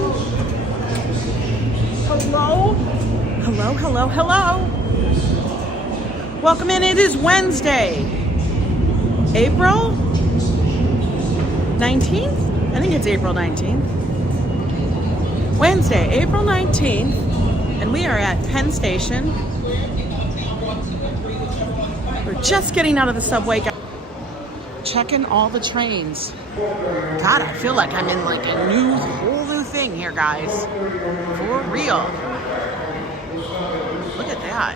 Penn. Hello? Hello, hello, hello. Welcome in. It is Wednesday, April 19th? I think it's April 19th. Wednesday, April 19th, and we are at Penn Station. We're just getting out of the subway. Checking all the trains. God, I feel like I'm in like a whole new thing here, guys. For real. Look at that.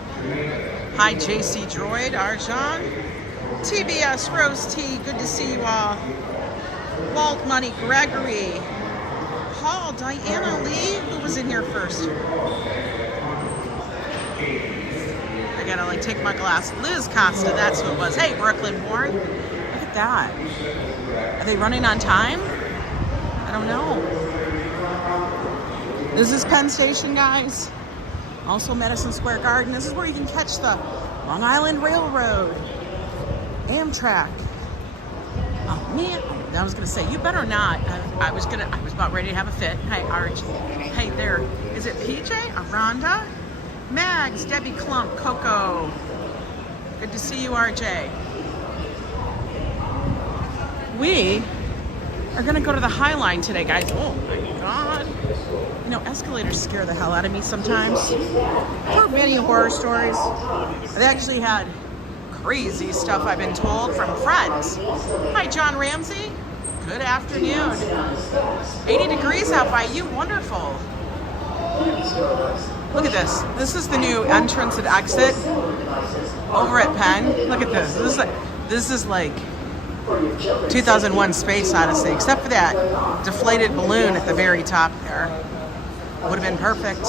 Hi, JC Droid, Arjan. TBS, Rose T, good to see you all. Walt Money, Gregory. Paul, Diana Lee, who was in here first? I gotta like take my glass. Liz Costa, that's who it was. Hey, Brooklyn Warren. Look at that. Are they running on time? I don't know. This is Penn Station, guys. Also Madison Square Garden. This is where you can catch the Long Island Railroad. Amtrak. Oh man, I was gonna say, you better not. I was about ready to have a fit. Hi, Arch. Hey there. Is it PJ? Aranda? Mags, Debbie Clump, Coco. Good to see you, RJ. We are gonna go to the Highline today, guys. Oh my God. You know, escalators scare the hell out of me sometimes. I've heard many horror stories. I've actually had crazy stuff I've been told from friends. Hi, John Ramsey. Good afternoon. 80 degrees out by you. Wonderful. Look at this. This is the new entrance and exit over at Penn. Look at this. This is like 2001 Space Odyssey, except for that deflated balloon at the very top there. Would have been perfect.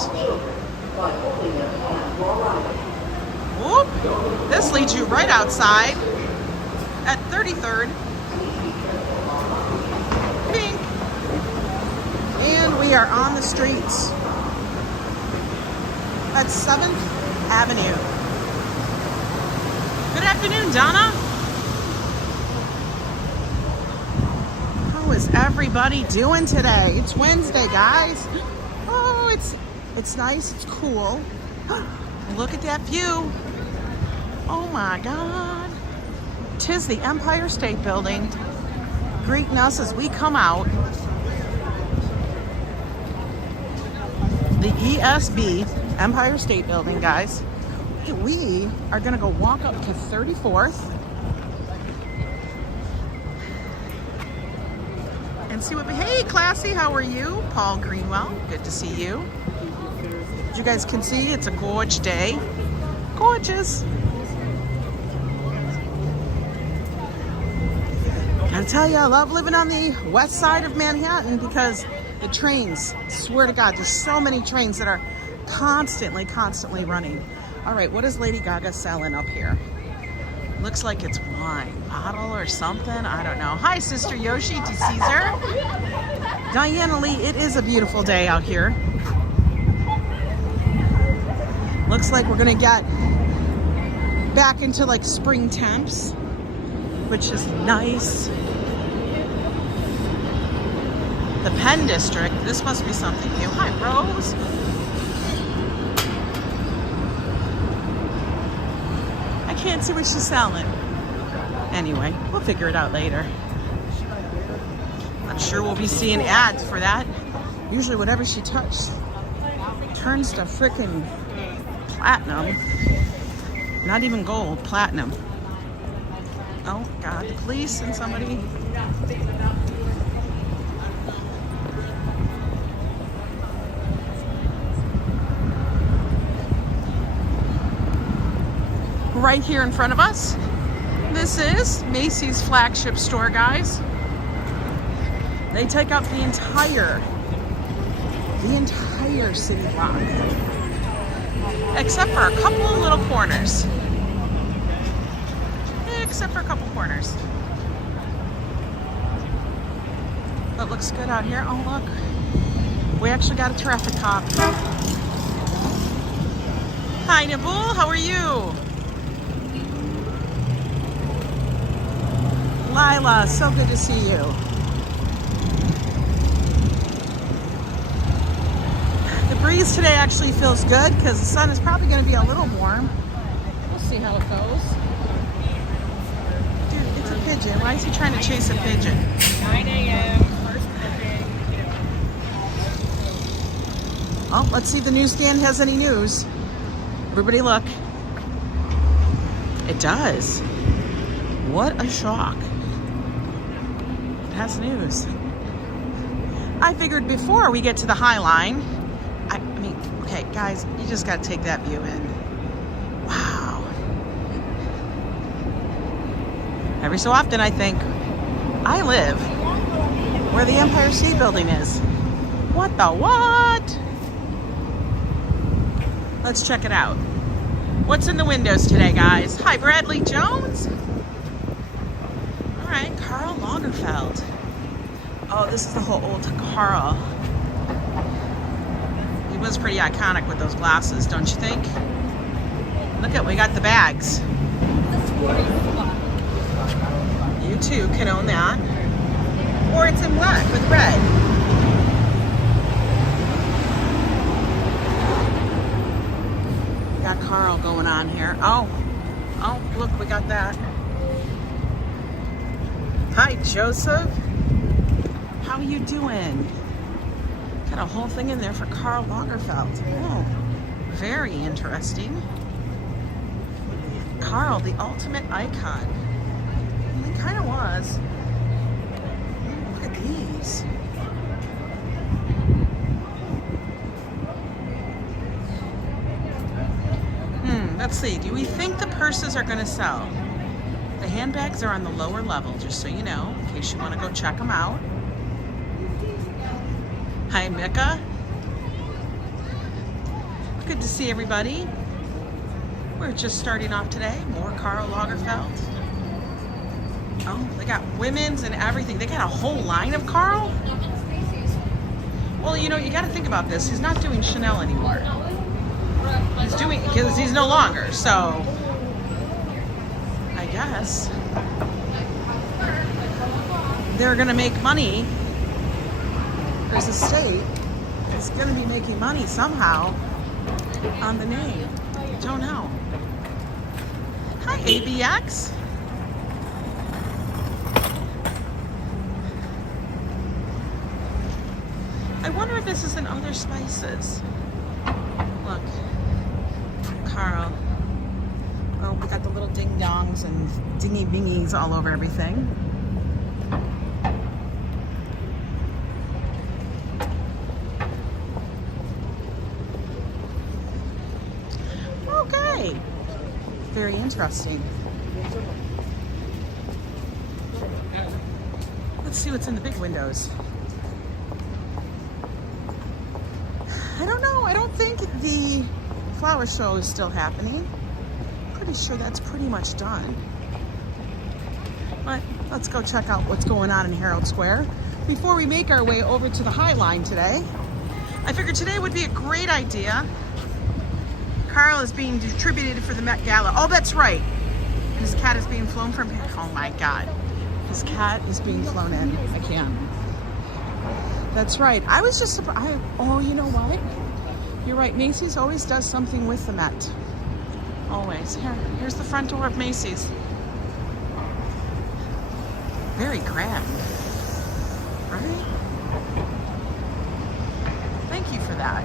Whoop. This leads you right outside at 33rd. Pink. And we are on the streets at 7th Avenue. Good afternoon, Donna. How is everybody doing today? It's Wednesday, guys. Oh, it's nice, it's cool. Look at that view. Oh my God. 'Tis the Empire State Building greeting us as we come out. The ESB, Empire State Building, guys. We are gonna go walk up to 34th and see what hey, Classy, how are you? Paul Greenwell, good to see you. As you guys can see, it's a gorgeous day. Gorgeous. Gotta tell you, I love living on the west side of Manhattan because the trains, swear to God, there's so many trains that are constantly running. All right, what is Lady Gaga selling up here? Looks like it's wine, bottle or something. I don't know. Hi, Sister Yoshi, to Caesar. Diana Lee, it is a beautiful day out here. Looks like we're gonna get back into like spring temps, which is nice. The Penn District, this must be something new. Hi, Rose. I can't see what she's selling. Anyway, we'll figure it out later. I'm sure we'll be seeing ads for that. Usually whatever she touches turns to frickin' platinum. Not even gold, platinum. Oh God, the police and somebody. Right here in front of us, this is Macy's flagship store, guys. They take up the entire city block, except for a couple of little corners. Except for a couple corners. That looks good out here. Oh look, we actually got a traffic cop. Hi, Nabul, how are you? Lila, so good to see you. breeze today actually feels good because the sun is probably going to be a little warm. We'll see how it goes. Dude, it's a pigeon. Why is he trying to chase a pigeon? 9 a.m. First pigeon. Oh, let's see if the newsstand has any news. Everybody look. It does. What a shock. It has news. I figured before we get to the Highline, I mean, okay, guys, you just got to take that view in. Wow. Every so often I think, I live where the Empire State Building is. What the what? Let's check it out. What's in the windows today, guys? Hi, Bradley Jones. All right, Karl Lagerfeld. Oh, this is the whole old Karl. He was pretty iconic with those glasses, don't you think? Look at, we got the bags. You too can own that. Or it's in black with red. Got Karl going on here. Oh, look, we got that. Hi, Joseph. How you doing? Got a whole thing in there for Karl Lagerfeld. Oh, very interesting. Karl, the ultimate icon. He kind of was. Look at these. Let's see. Do we think the purses are going to sell? The handbags are on the lower level, just so you know, in case you want to go check them out. Hi, Mika. Good to see everybody. We're just starting off today. More Karl Lagerfeld. Oh, they got women's and everything. They got a whole line of Karl? Well, you know, you got to think about this. He's not doing Chanel anymore. He's doing, because he's no longer, so I guess they're going to make money. There's a state that's going to be making money somehow on the name. Don't know. Hi, ABX. I wonder if this is in other spices. Look, Karl. Oh, we got the little ding-dongs and dingy-bingies all over everything. Okay. Very interesting. Let's see what's in the big windows. I don't know. I don't think the flower show is still happening. Pretty sure that's pretty much done. But let's go check out what's going on in Herald Square before we make our way over to the Highline today. I figured today would be a great idea. Karl is being distributed for the Met Gala. Oh, that's right. His cat is being flown from here. Oh my God. His cat is being flown in. I can't. That's right. I was just surprised. Oh, you know what? You're right. Macy's always does something with the Met. Always. Here's the front door of Macy's. Very grand. Right? Thank you for that.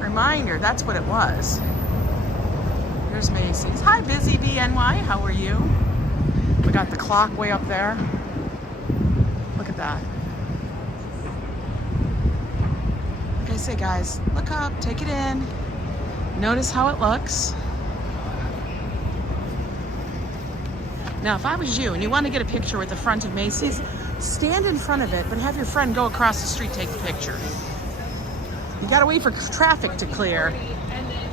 Reminder, that's what it was. Here's Macy's. Hi, Busy BNY. How are you? We got the clock way up there. Look at that. Like I say, guys, look up, take it in. Notice how it looks. Now, if I was you and you want to get a picture with the front of Macy's, stand in front of it, but have your friend go across the street, take the picture. You gotta wait for traffic to clear,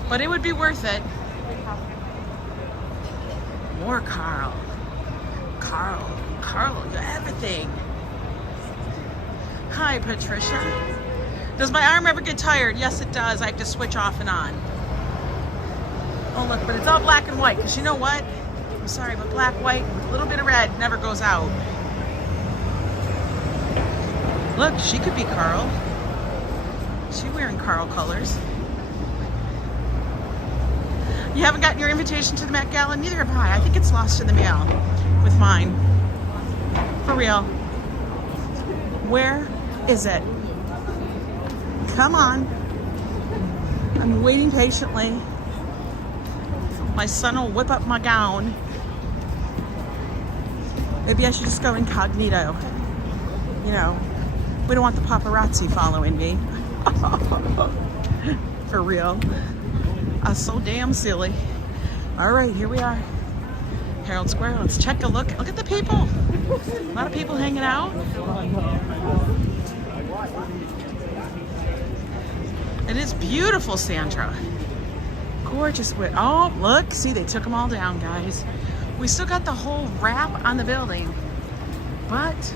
but it would be worth it. More Karl. Karl, everything. Hi, Patricia. Does my arm ever get tired? Yes, it does. I have to switch off and on. Oh, look, but it's all black and white, because you know what? I'm sorry, but black, white, with a little bit of red never goes out. Look, she could be Karl. She wearing Carl colors. You haven't gotten your invitation to the Met Gala? Neither have I. I think it's lost in the mail with mine. For real. Where is it? Come on. I'm waiting patiently. My son will whip up my gown. Maybe I should just go incognito. You know, we don't want the paparazzi following me. For real. I'm so damn silly. All right, here we are. Herald Square. Let's take a look. Look at the people. A lot of people hanging out. It is beautiful, Sandra. Gorgeous. Oh, look. See, they took them all down, guys. We still got the whole wrap on the building. But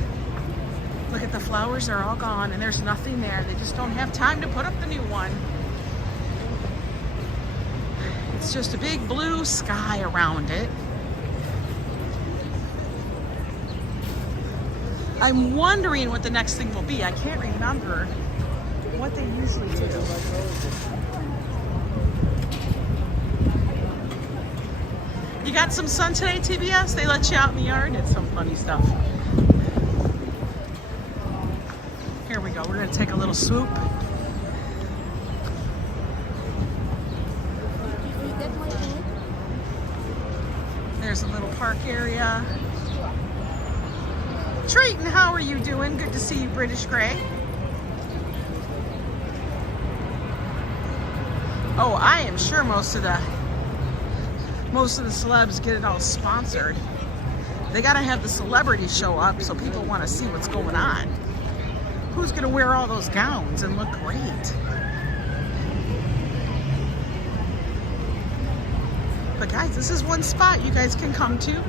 look at the flowers. They're all gone, and there's nothing there. They just don't have time to put up the new one. It's just a big blue sky around it. I'm wondering what the next thing will be. I can't remember what they usually do. You got some sun today, TBS? They let you out in the yard? It's some funny stuff. Here we go. We're going to take a little swoop. There's a little park area. Triton, how are you doing? Good to see you, British Grey. Oh, I am sure most of the celebs get it all sponsored. They gotta have the celebrities show up so people want to see what's going on. Who's gonna wear all those gowns and look great? But guys, this is one spot you guys can come to,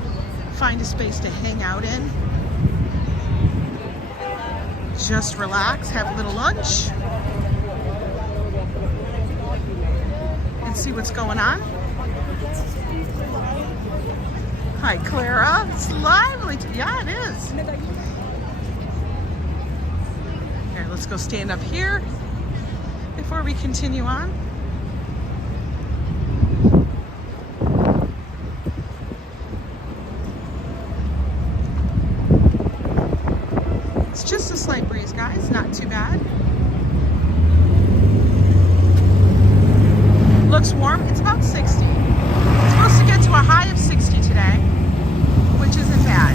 find a space to hang out in. Just relax, have a little lunch, and see what's going on. Hi, Clara. It's lively. Yeah, it is. Here, let's go stand up here before we continue on. It's just a slight breeze, guys. Not too bad. Looks warm. It's about 60. It's supposed to get to a high of 60 today, which isn't bad.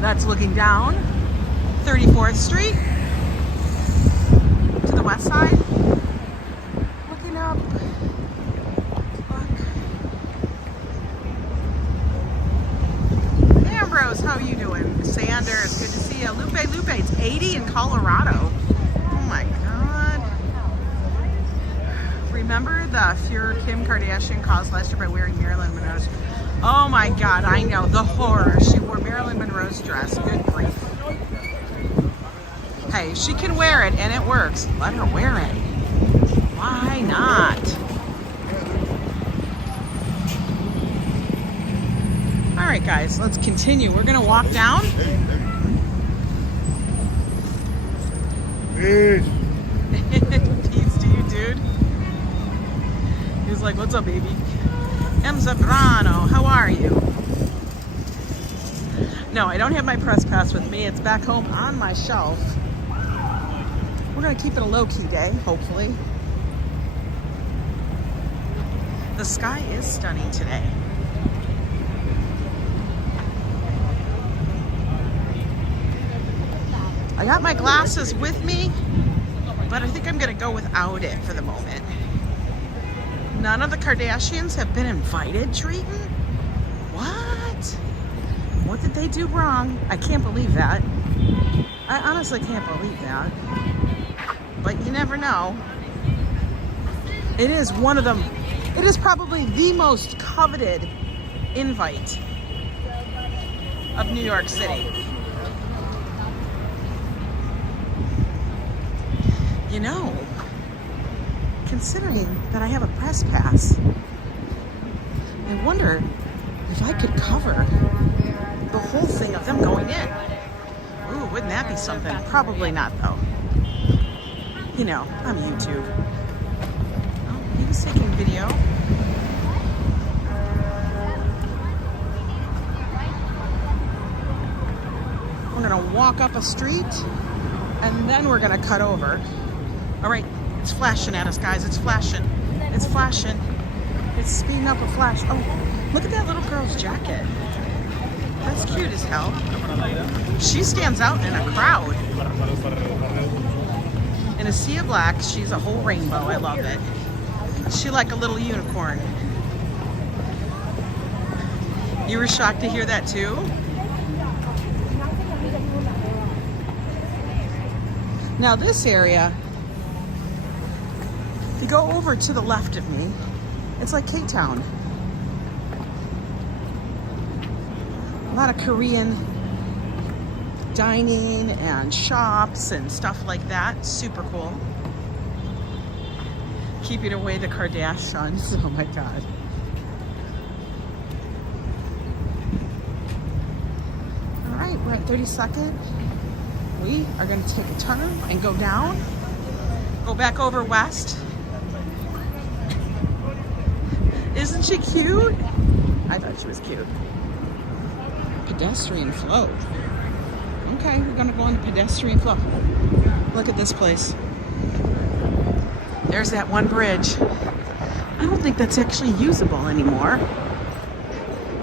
That's looking down 34th Street to the west side. Looking up. Look. Ambrose, how are you doing? Sanders, good to see you. Lupe, it's 80 in Colorado. Oh my God. Remember the furor Kim Kardashian caused last year by wearing Marilyn Monroe's? Oh my God, I know, the horror. She wore Marilyn Monroe's dress. Good grief. Hey, she can wear it and it works. Let her wear it. Why not? All right, guys, let's continue. We're gonna walk down. Peace. Peace to you, dude. He's like, what's up, baby? M. Zabrano, how are you? No, I don't have my press pass with me. It's back home on my shelf. We're gonna keep it a low-key day, hopefully. The sky is stunning today. I got my glasses with me, but I think I'm gonna go without it for the moment. None of the Kardashians have been invited, Triton? What? What did they do wrong? I can't believe that. I honestly can't believe that. But you never know. It is one of them. It is probably the most coveted invite of New York City. You know, considering that I have a press pass, I wonder if I could cover the whole thing of them going in. Ooh, wouldn't that be something? Probably not, though. You know, I'm YouTube. Oh, he was taking video. We're gonna walk up a street and then we're gonna cut over. All right, it's flashing at us, guys. It's flashing. It's flashing. It's speeding up a flash. Oh, look at that little girl's jacket. That's cute as hell. She stands out in a crowd. In a sea of black, she's a whole rainbow. I love it. She like a little unicorn. You were shocked to hear that too? Now this area, if you go over to the left of me, it's like K-Town. A lot of Korean dining and shops and stuff like that. Super cool. Keeping away the Kardashians. Oh my God. All right, we're at 32nd. We are going to take a turn and go down. Go back over west. Isn't she cute? I thought she was cute. Pedestrian flow. Okay, we're gonna go on the pedestrian flow. Look at this place. There's that one bridge. I don't think that's actually usable anymore.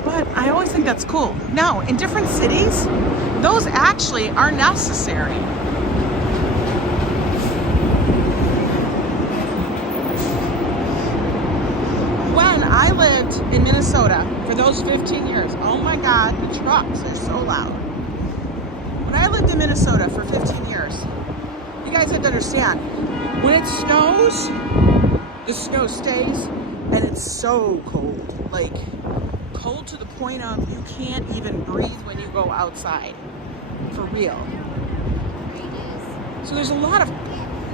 But I always think that's cool. No, in different cities, those actually are necessary. When I lived in Minnesota for those 15 years, oh my God, the trucks are so loud. When I lived in Minnesota for 15 years, you guys have to understand, when it snows, the snow stays and it's so cold. Like, cold to the point of you can't even breathe when you go outside. For real. So there's a lot of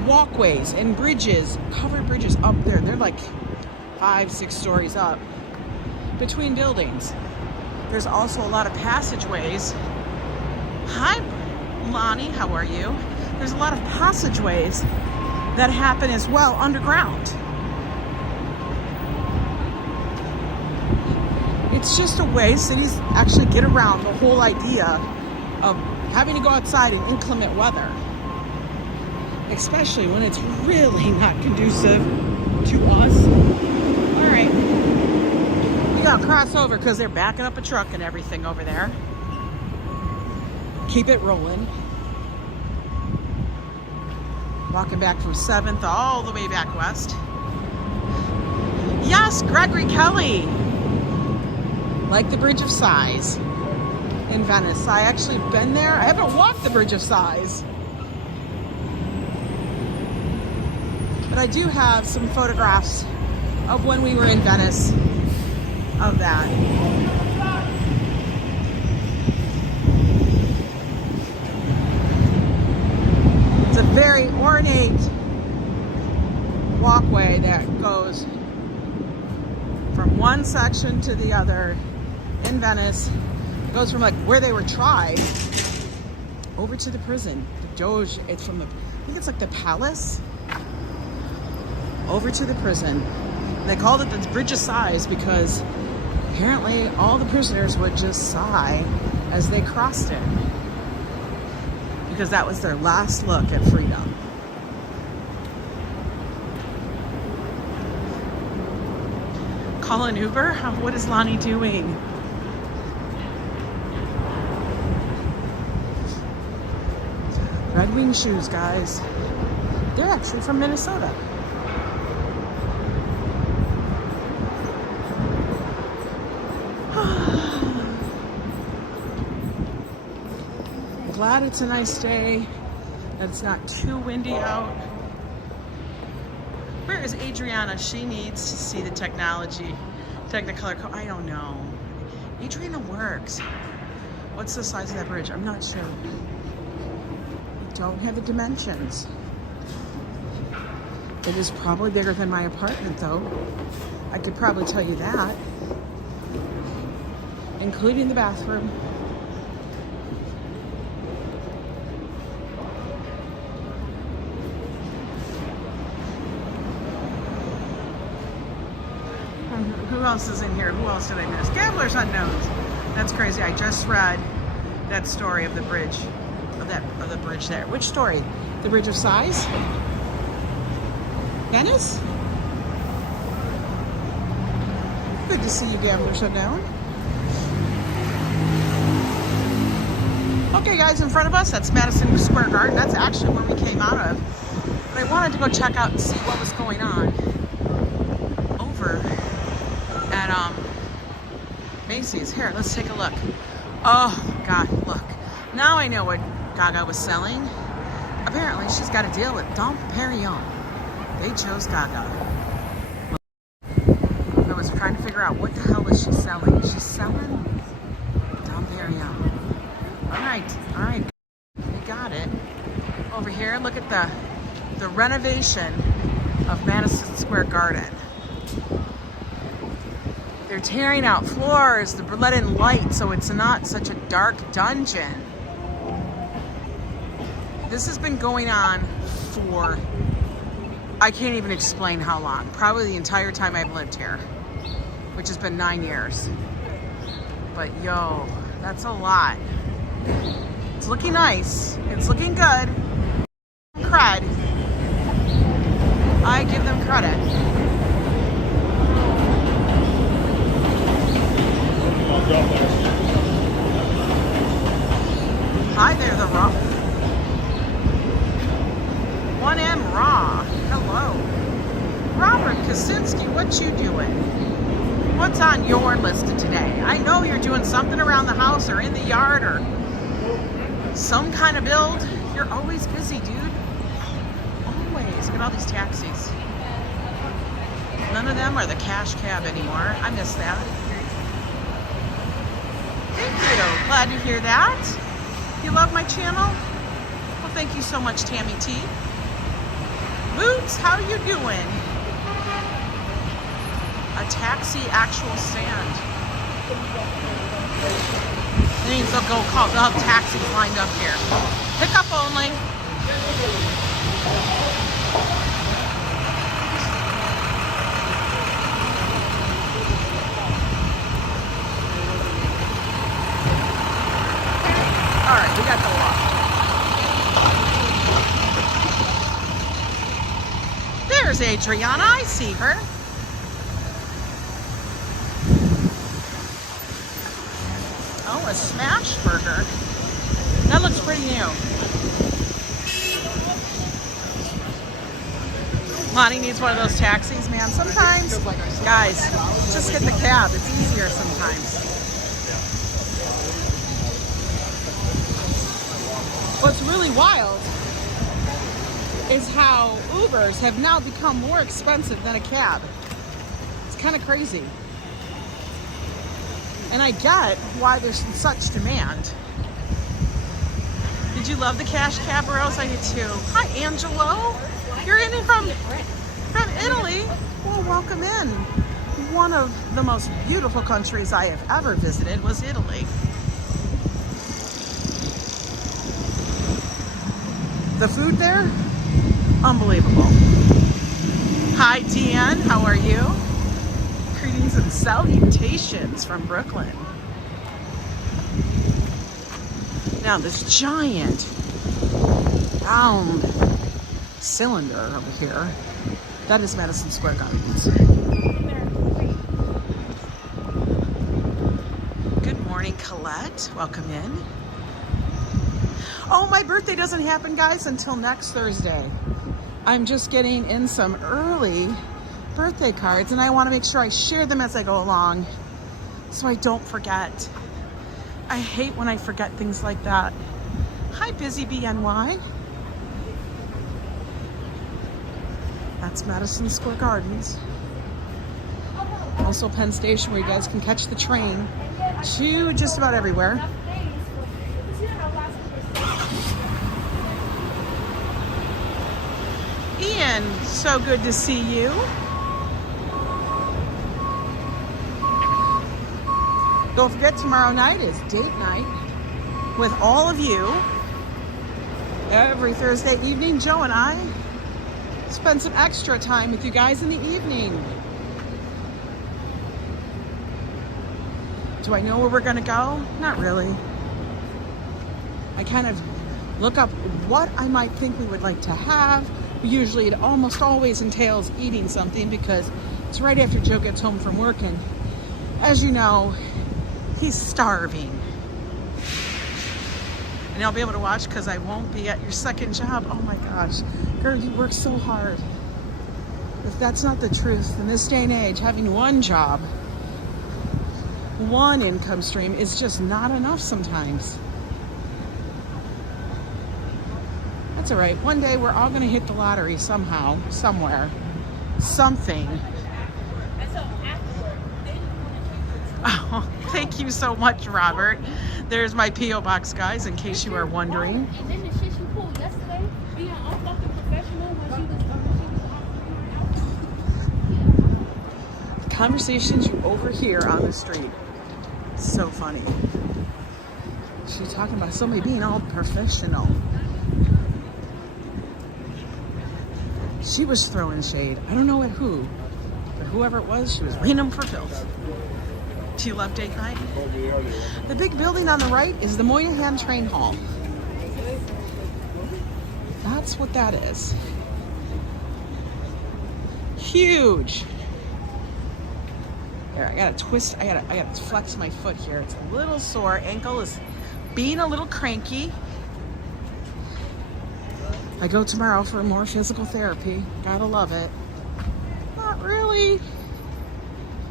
walkways and bridges, covered bridges up there. They're like 5-6 stories up between buildings. There's also a lot of passageways. Hi, Lonnie, how are you? There's a lot of passageways that happen as well underground. It's just a way cities actually get around the whole idea of having to go outside in inclement weather, especially when it's really not conducive to us. All right, we gotta cross over because they're backing up a truck and everything over there. Keep it rolling. Walking back from 7th all the way back west. Yes, Gregory Kelly. Like the Bridge of Sighs in Venice. I actually been there. I haven't walked the Bridge of Sighs. But I do have some photographs of when we were in Venice of that. It's a very ornate walkway that goes from one section to the other in Venice. It goes from like where they were tried over to the prison. The Doge, it's from the, I think it's like the palace, over to the prison. And they called it the Bridge of Sighs because apparently all the prisoners would just sigh as they crossed it, because that was their last look at freedom. Call an Uber? What is Lonnie doing? Red Wing shoes, guys. They're actually from Minnesota. Glad it's a nice day, that it's not too windy out. Where is Adriana? She needs to see the technology. Technicolor, I don't know. Adriana works. What's the size of that bridge? I'm not sure. I don't have the dimensions. It is probably bigger than my apartment though. I could probably tell you that. Including the bathroom. Who else is in here? Who else did I miss? Gamblers Unknowns. That's crazy. I just read that story of the bridge, of the bridge there. Which story? The Bridge of Sighs? Venice? Good to see you, Gamblers Unknown. Okay, guys, in front of us, that's Madison Square Garden. That's actually where we came out of. But I wanted to go check out and see what was going on over at Macy's. Here, let's take a look. Oh, God, look. Now I know what Gaga was selling. Apparently, she's got a deal with Dom Perignon. They chose Gaga. I was trying to figure out what the hell is she selling. She's selling Dom Perignon. All right, we got it. Over here, look at the renovation of Madison Square Garden. They're tearing out floors, they're letting light so it's not such a dark dungeon. This has been going on for, I can't even explain how long. Probably the entire time I've lived here, which has been 9 years. But yo, that's a lot. It's looking nice. It's looking good. Cred. I give them credit. Hi there, the Raw. 1M Raw. Hello. Robert Kaczynski, what you doing? What's on your list today? I know you're doing something around the house or in the yard or some kind of build. You're always busy, dude. Always. Look at all these taxis. None of them are the cash cab anymore. I miss that. Thank you. Glad to hear that. You love my channel? Well, thank you so much, Tammy T. Boots, how you doing? A taxi actual stand. That means they'll go call, they'll have taxis lined up here. Pickup only. All right, we got the walk. There's Adriana, I see her. Oh, a smash burger. That looks pretty new. Lonnie needs one of those taxis, man. Sometimes, guys, just hit the cab. It's easier sometimes. What's really wild is how Ubers have now become more expensive than a cab. It's kind of crazy. And I get why there's such demand. Did you love the cash cab, Rose? I did too. Hi, Angelo. You're in from Italy. Well, welcome in. One of the most beautiful countries I have ever visited was Italy. The food there, unbelievable. Hi, Deanne. How are you? Greetings and salutations from Brooklyn. Now this giant round cylinder over here, that is Madison Square Gardens. Good morning, Colette. Welcome in. Oh, my birthday doesn't happen, guys, until next Thursday. I'm just getting in some early birthday cards, and I want to make sure I share them as I go along so I don't forget. I hate when I forget things like that. Hi, Busy BNY. That's Madison Square Gardens. Also Penn Station, where you guys can catch the train to just about everywhere. Ian, so good to see you. Don't forget, tomorrow night is date night with all of you. Every Thursday evening, Joe and I spend some extra time with you guys in the evening. Do I know where we're gonna go? Not really. I kind of look up what I might think we would like to have. Usually it almost always entails eating something because it's right after Joe gets home from work, and as you know, he's starving. And I'll be able to watch because I won't be at your second job. Oh my gosh, girl, you work so hard. If that's not the truth, in this day and age, having one job, one income stream is just not enough sometimes. That's all right. One day we're all going to hit the lottery somehow, somewhere, something. Oh, thank you so much, Robert. There's my P.O. box, guys, in case you are wondering. And then the shit she pulled yesterday, being unfucking professional when she was Conversations you overhear on the street. So funny. She's talking about somebody being all professional. She was throwing shade. I don't know at who, but whoever it was, she was laying them for filth. Do you love date night? The big building on the right is the Moynihan Train Hall. That's what that is. Huge. Here, I gotta twist, I gotta flex my foot here. It's a little sore. Ankle is being a little cranky. I go tomorrow for more physical therapy. Gotta love it. Not really.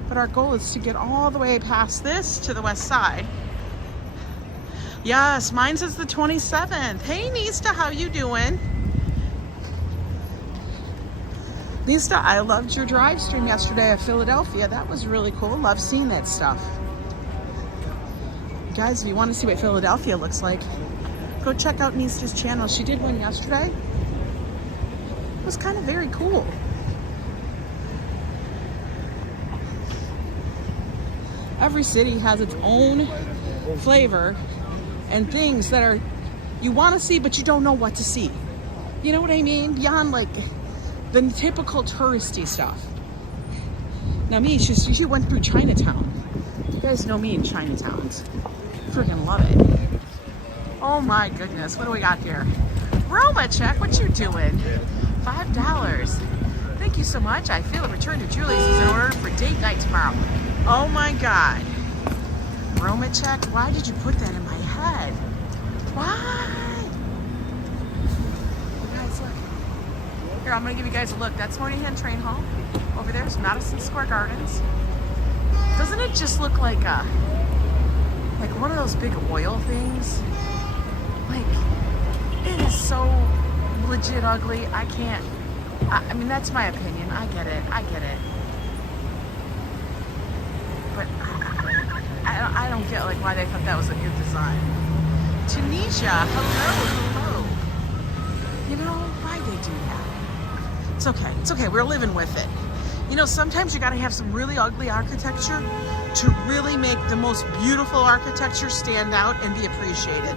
But our goal is to get all the way past this to the west side. Yes, mine says the 27th. Hey, Nista, how you doing? Nista, I loved your drive stream yesterday at Philadelphia. That was really cool. Love seeing that stuff. Guys, if you want to see what Philadelphia looks like, go check out Nista's channel. She did one yesterday. It was kind of very cool. Every city has its own flavor and things that are you want to see, but you don't know what to see. You know what I mean? Beyond like the typical touristy stuff. Now me, she went through Chinatown. You guys know me in Chinatowns. Freaking love it. Oh my goodness, what do we got here? Roma check, what you doing? $5. Thank you so much. I feel a return to Julie's is in order for date night tomorrow. Oh my God. Roma check, why did you put that in my head? Why? You guys look. Here, I'm gonna give you guys a look. That's Moynihan Train Hall. Over there's Madison Square Gardens. Doesn't it just look like one of those big oil things? Like, it is so legit ugly. I can't, I mean, that's my opinion. I get it. But I don't get like why they thought that was a good design. Tunisia, hello. You know, why they do that? It's okay, we're living with it. You know, sometimes you gotta have some really ugly architecture to really make the most beautiful architecture stand out and be appreciated.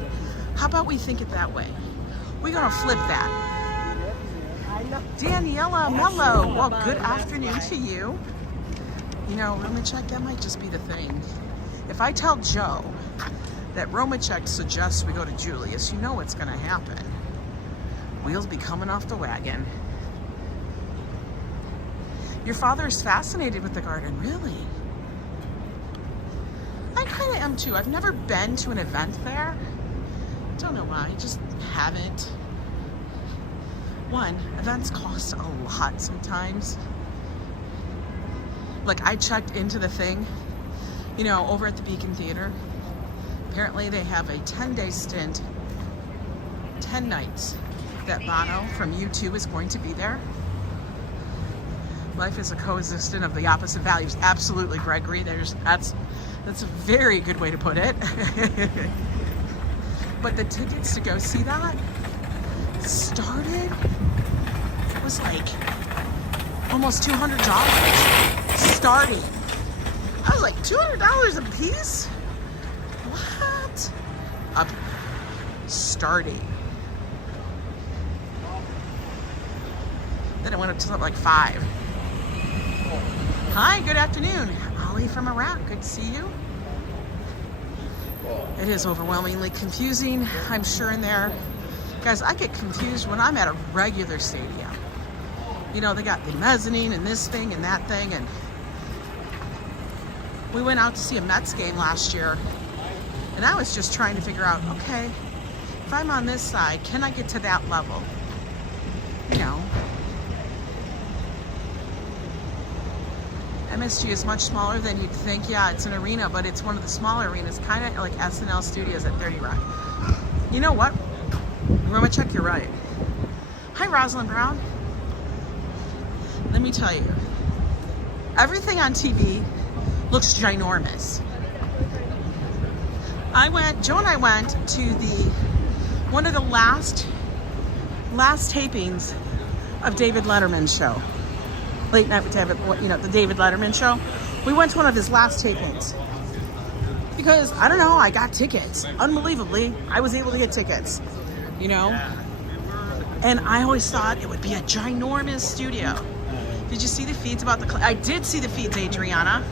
How about we think it that way? We're gonna flip that. Daniela Mello, well, good afternoon to you. You know, Roma check, that might just be the thing. If I tell Joe that Roma check suggests we go to Julius, you know what's gonna happen. Wheels be coming off the wagon. Your father is fascinated with the garden, really? I kind of am too. I've never been to an event there. Don't know why, just haven't. One, events cost a lot sometimes. Like, I checked into the thing, you know, over at the Beacon Theater. Apparently they have a 10-day stint, 10 nights, that Bono from U2 is going to be there. Life is a coexistent of the opposite values. Absolutely, Gregory. That's a very good way to put it. But the tickets to go see that was like almost $200 starting. I was like, $200 a piece? What? Starting. Then it went up to something like $5. Hi, good afternoon. Ollie from Iraq, good to see you. It is overwhelmingly confusing, I'm sure, in there. Guys, I get confused when I'm at a regular stadium. You know, they got the mezzanine and this thing and that thing, and we went out to see a Mets game last year, and I was just trying to figure out, okay, if I'm on this side, can I get to that level? You know, MSG is much smaller than you'd think. Yeah, it's an arena, but it's one of the smaller arenas, kind of like SNL Studios at 30 Rock. You know what? Roma, check, you're right. Hi, Rosalind Brown. Let me tell you, everything on TV looks ginormous. Joe and I went to one of the last tapings of David Letterman's show. Late Night with David, you know, the David Letterman show. We went to one of his last tapings because, I don't know, I got tickets. Unbelievably, I was able to get tickets, you know? And I always thought it would be a ginormous studio. Did you see the feeds about I did see the feeds, Adriana.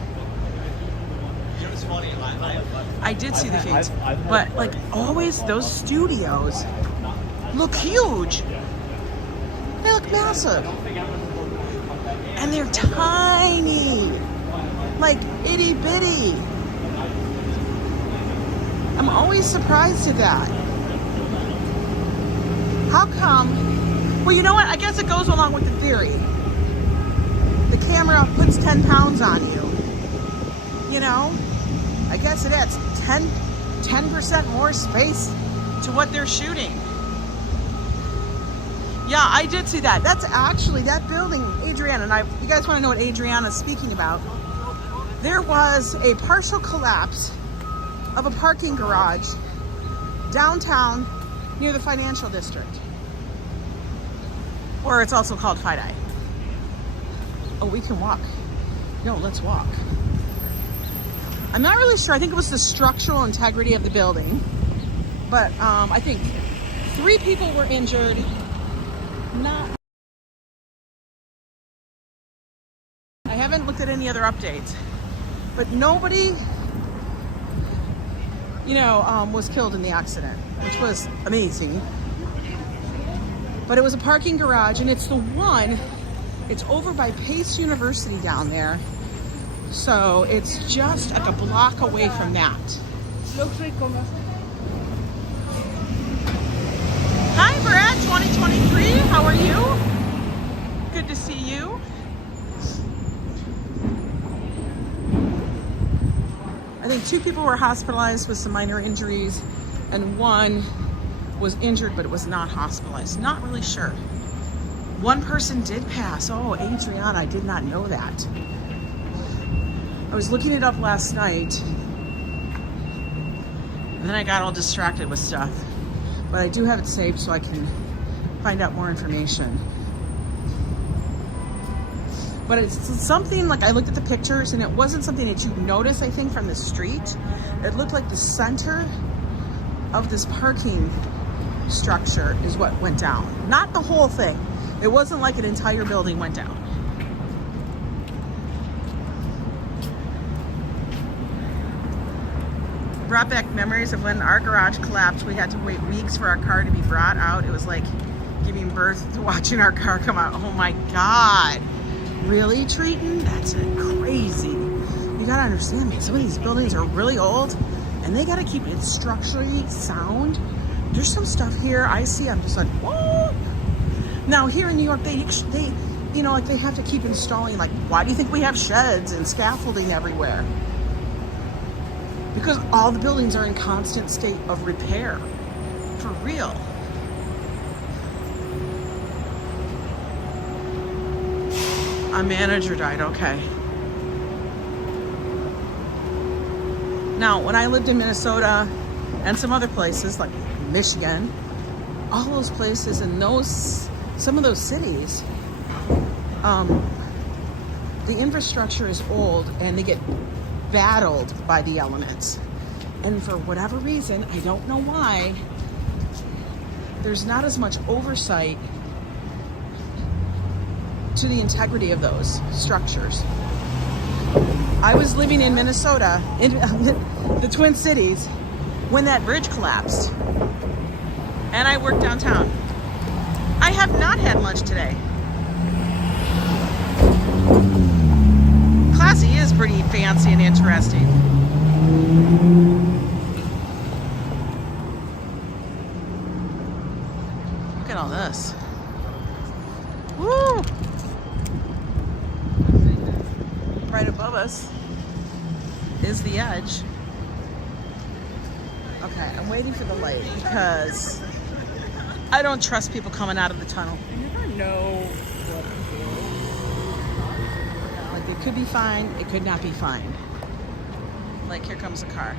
I did see the feeds. But, like, always, those studios look huge. They look massive. And they're tiny. Like, itty bitty. I'm always surprised at that. How come? Well, you know what? I guess it goes along with the theory. The camera puts 10 pounds on you. You know? I guess it adds 10% more space to what they're shooting. Yeah, I did see that. That's actually that building, Adriana, and you guys want to know what Adriana's speaking about? There was a partial collapse of a parking garage downtown near the financial district, or it's also called FiDi. Oh, we can walk. No, let's walk. I'm not really sure. I think it was the structural integrity of the building, but I think 3 people were injured. I haven't looked at any other updates, but nobody, you know, was killed in the accident, which was amazing. But it was a parking garage, and it's it's over by Pace University down there. So it's just like a block away from that. Hi, Brad, 2023. How are you? Good to see you. I think 2 people were hospitalized with some minor injuries, and 1 was injured, but it was not hospitalized. Not really sure. 1 person did pass. Oh, Adriana, I did not know that. I was looking it up last night, and then I got all distracted with stuff. But I do have it saved so I can find out more information. But it's something, like, I looked at the pictures, and it wasn't something that you'd notice, I think, from the street. It looked like the center of this parking structure is what went down. Not the whole thing. It wasn't like an entire building went down. Brought back memories of when our garage collapsed. We had to wait weeks for our car to be brought out. It was like giving birth to watching our car come out. Oh my God. Really, Treaton? That's crazy. You gotta understand me. Some of these buildings are really old, and they gotta keep it structurally sound. There's some stuff here I see, I'm just like, whoa. Now here in New York, they you know, like, they have to keep installing, like, why do you think we have sheds and scaffolding everywhere? Because all the buildings are in constant state of repair. For real. A manager died, okay. Now, when I lived in Minnesota and some other places like Michigan, all those places and some of those cities, the infrastructure is old and they get battled by the elements. And for whatever reason, I don't know why, there's not as much oversight to the integrity of those structures. I was living in Minnesota, in the Twin Cities, when that bridge collapsed. And I work downtown. I have not had lunch today. Classy is pretty fancy and interesting. Look at all this. Woo! Right above us is the edge. Okay, I'm waiting for the light because I don't trust people coming out of the tunnel. You never know what to do. Like, it could be fine, it could not be fine. Like, here comes a car.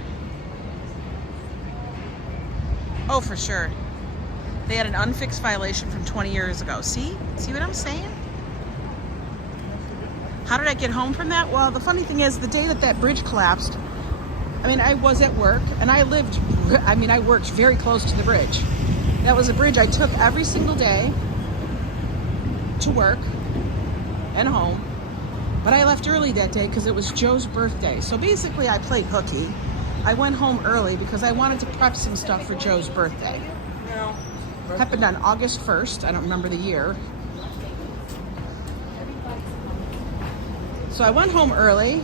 Oh, for sure. They had an unfixed violation from 20 years ago. See? See what I'm saying? How did I get home from that? Well, the funny thing is, the day that that bridge collapsed, I mean, I was at work, and I worked very close to the bridge. That was a bridge I took every single day to work and home. But I left early that day because it was Joe's birthday. So basically, I played hooky. I went home early because I wanted to prep some stuff for Joe's birthday. Happened on August 1st. I don't remember the year. So I went home early.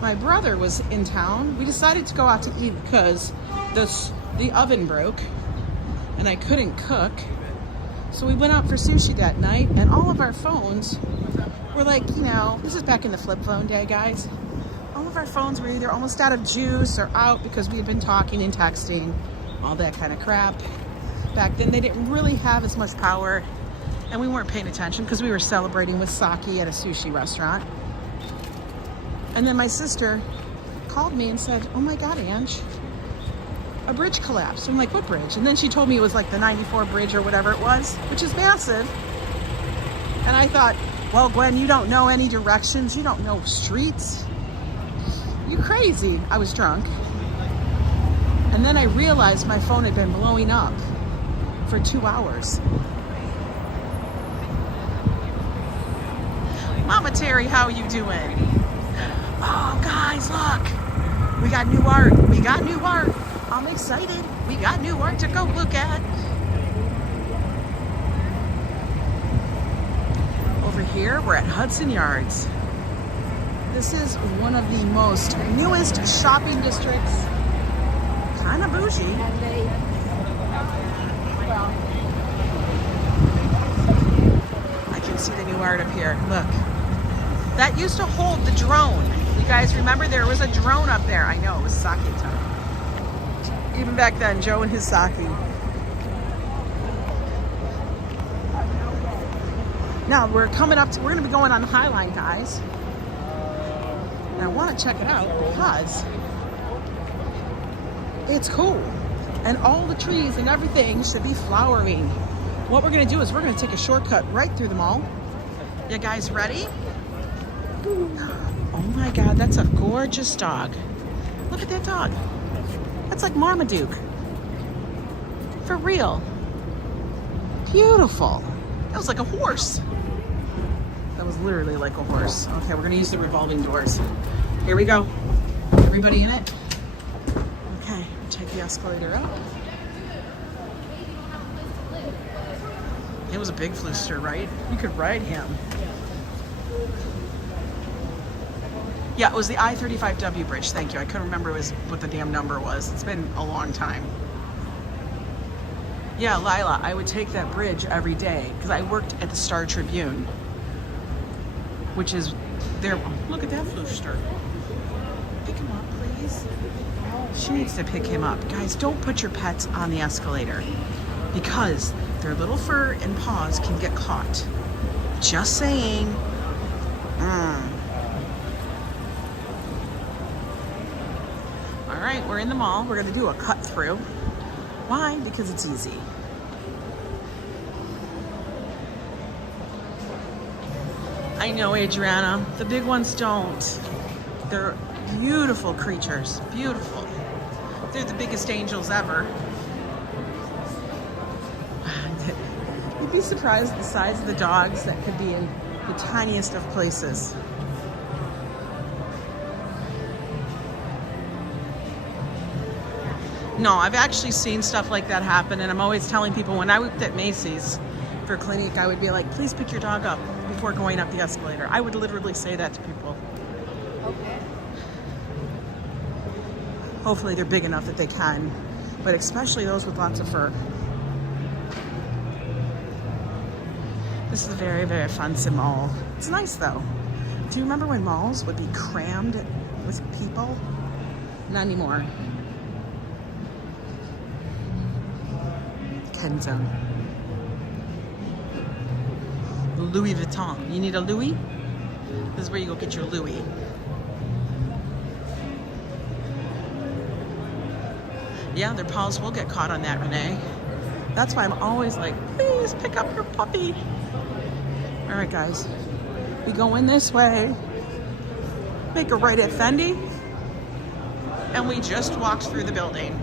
My brother was in town. We decided to go out to eat because the oven broke and I couldn't cook. So we went out for sushi that night, and all of our phones were like, you know, this is back in the flip phone day, guys. All of our phones were either almost out of juice or out because we had been talking and texting, all that kind of crap. Back then, they didn't really have as much power, and we weren't paying attention because we were celebrating with sake at a sushi restaurant. And then my sister called me and said, oh my God, Ange, a bridge collapsed. I'm like, what bridge? And then she told me it was like the 94 bridge or whatever it was, which is massive. And I thought, well, Gwen, you don't know any directions. You don't know streets. You're crazy. I was drunk. And then I realized my phone had been blowing up for 2 hours. Mama Terry, how you doing? Oh, guys, look. We got new art. We got new art. I'm excited. We got new art to go look at. Over here, we're at Hudson Yards. This is one of the newest shopping districts. Kind of bougie. I can see the new art up here. Look. That used to hold the drone. You guys remember there was a drone up there? I know, it was sake time. Even back then, Joe and his sake. Now we're coming up to, we're gonna be going on the Highline, guys. And I wanna check it out because it's cool. And all the trees and everything should be flowering. What we're gonna do is we're gonna take a shortcut right through the mall. You guys ready? Oh my God, that's a gorgeous dog. Look at that dog. That's like Marmaduke. For real. Beautiful. That was like a horse. That was literally like a horse. Okay, we're gonna use the revolving doors. Here we go. Everybody in it? Okay, take the escalator up. It was a big flooster, right? You could ride him. Yeah, it was the I-35W bridge. Thank you. I couldn't remember what the damn number was. It's been a long time. Yeah, Lila, I would take that bridge every day because I worked at the Star Tribune, which is there. Look at that flooster. Pick him up, please. She needs to pick him up. Guys, don't put your pets on the escalator because their little fur and paws can get caught. Just saying. All right, we're in the mall. We're gonna do a cut through. Why? Because it's easy. I know, Adriana. The big ones don't. They're beautiful creatures. Beautiful. They're the biggest angels ever. You'd be surprised the size of the dogs that could be in the tiniest of places. No, I've actually seen stuff like that happen, and I'm always telling people when I worked at Macy's for clinic, I would be like, please pick your dog up before going up the escalator. I would literally say that to people. Okay. Hopefully they're big enough that they can, but especially those with lots of fur. This is a very, very fancy mall. It's nice though. Do you remember when malls would be crammed with people? Not anymore. Kenzo. Louis Vuitton. You need a Louis? This is where you go get your Louis. Yeah, their paws will get caught on that, Renee. That's why I'm always like, please pick up your puppy. All right, guys. We go in this way. Make a right at Fendi. And we just walked through the building.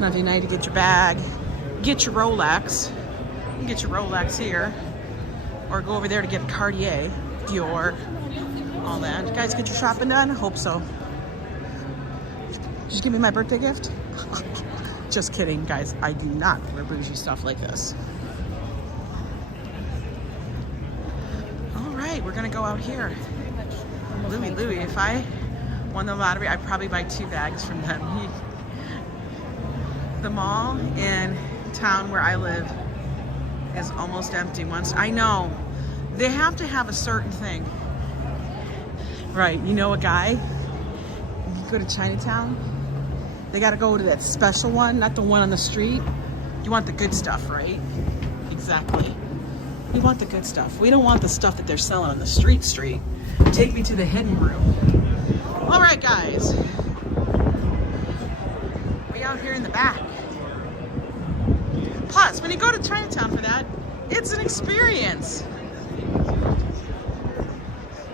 Now if you need to get your bag, get your Rolex. You can get your Rolex here. Or go over there to get Cartier, Dior, all that. You guys get your shopping done? I hope so. Did you give me my birthday gift? Just kidding, guys. I do not wear bougie stuff like this. All right, we're gonna go out here. Louis, if I won the lottery, I'd probably buy 2 bags from them. The mall in town where I live is almost empty. Once I know they have to have a certain thing, right? You know, a guy, you go to Chinatown, they got to go to that special one, not the one on the street. You want the good stuff, right? Exactly. We want the good stuff. We don't want the stuff that they're selling on the street. Take me to the hidden room. All right, guys. We out here in the back. Plus, when you go to Chinatown for that, it's an experience.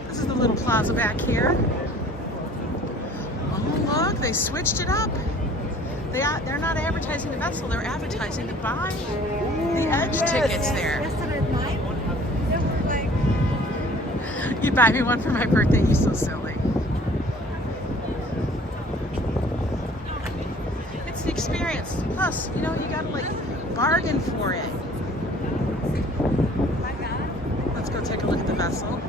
This is the little plaza back here. Oh, look, they switched it up. They're not advertising the vessel, they're advertising to buy the edge tickets there. Yesterday at night, they were like... You'd buy me one for my birthday, you're so silly. It's the experience. Plus, you know, you gotta like bargain for it. Let's go take a look at the vessel.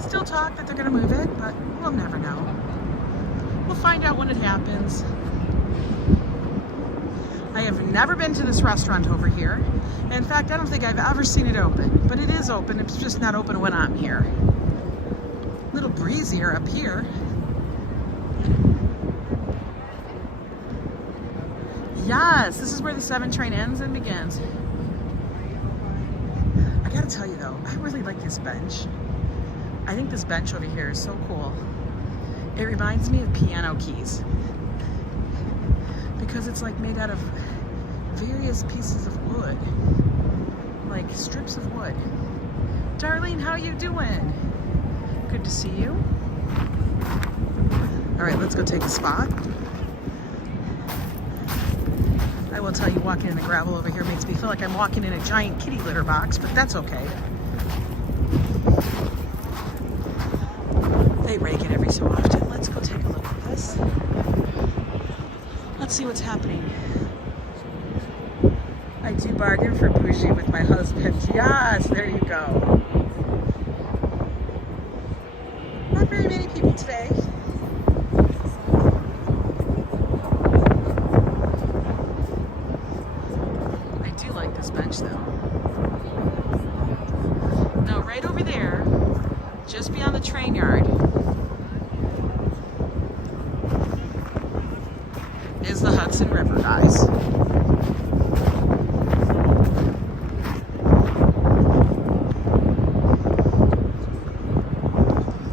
Still talk that they're gonna move it, but we'll never know. We'll find out when it happens. I have never been to this restaurant over here. In fact, I don't think I've ever seen it open, but it is open. It's just not open when I'm here. A little breezier up here. Yes, this is where the 7 train ends and begins. I gotta tell you though, I really like this bench. I think this bench over here is so cool. It reminds me of piano keys. Because it's like made out of various pieces of wood. Like strips of wood. Darlene, how you doing? Good to see you. All right, let's go take a spot. I will tell you, walking in the gravel over here makes me feel like I'm walking in a giant kitty litter box, but that's okay. They rake it every so often. Let's go take a look at this. Let's see what's happening. I do bargain for bougie with my husband. Yes, there you go. Not very many people today. I do like this bench though. Now right over there, just beyond the train yard, is the Hudson River, guys.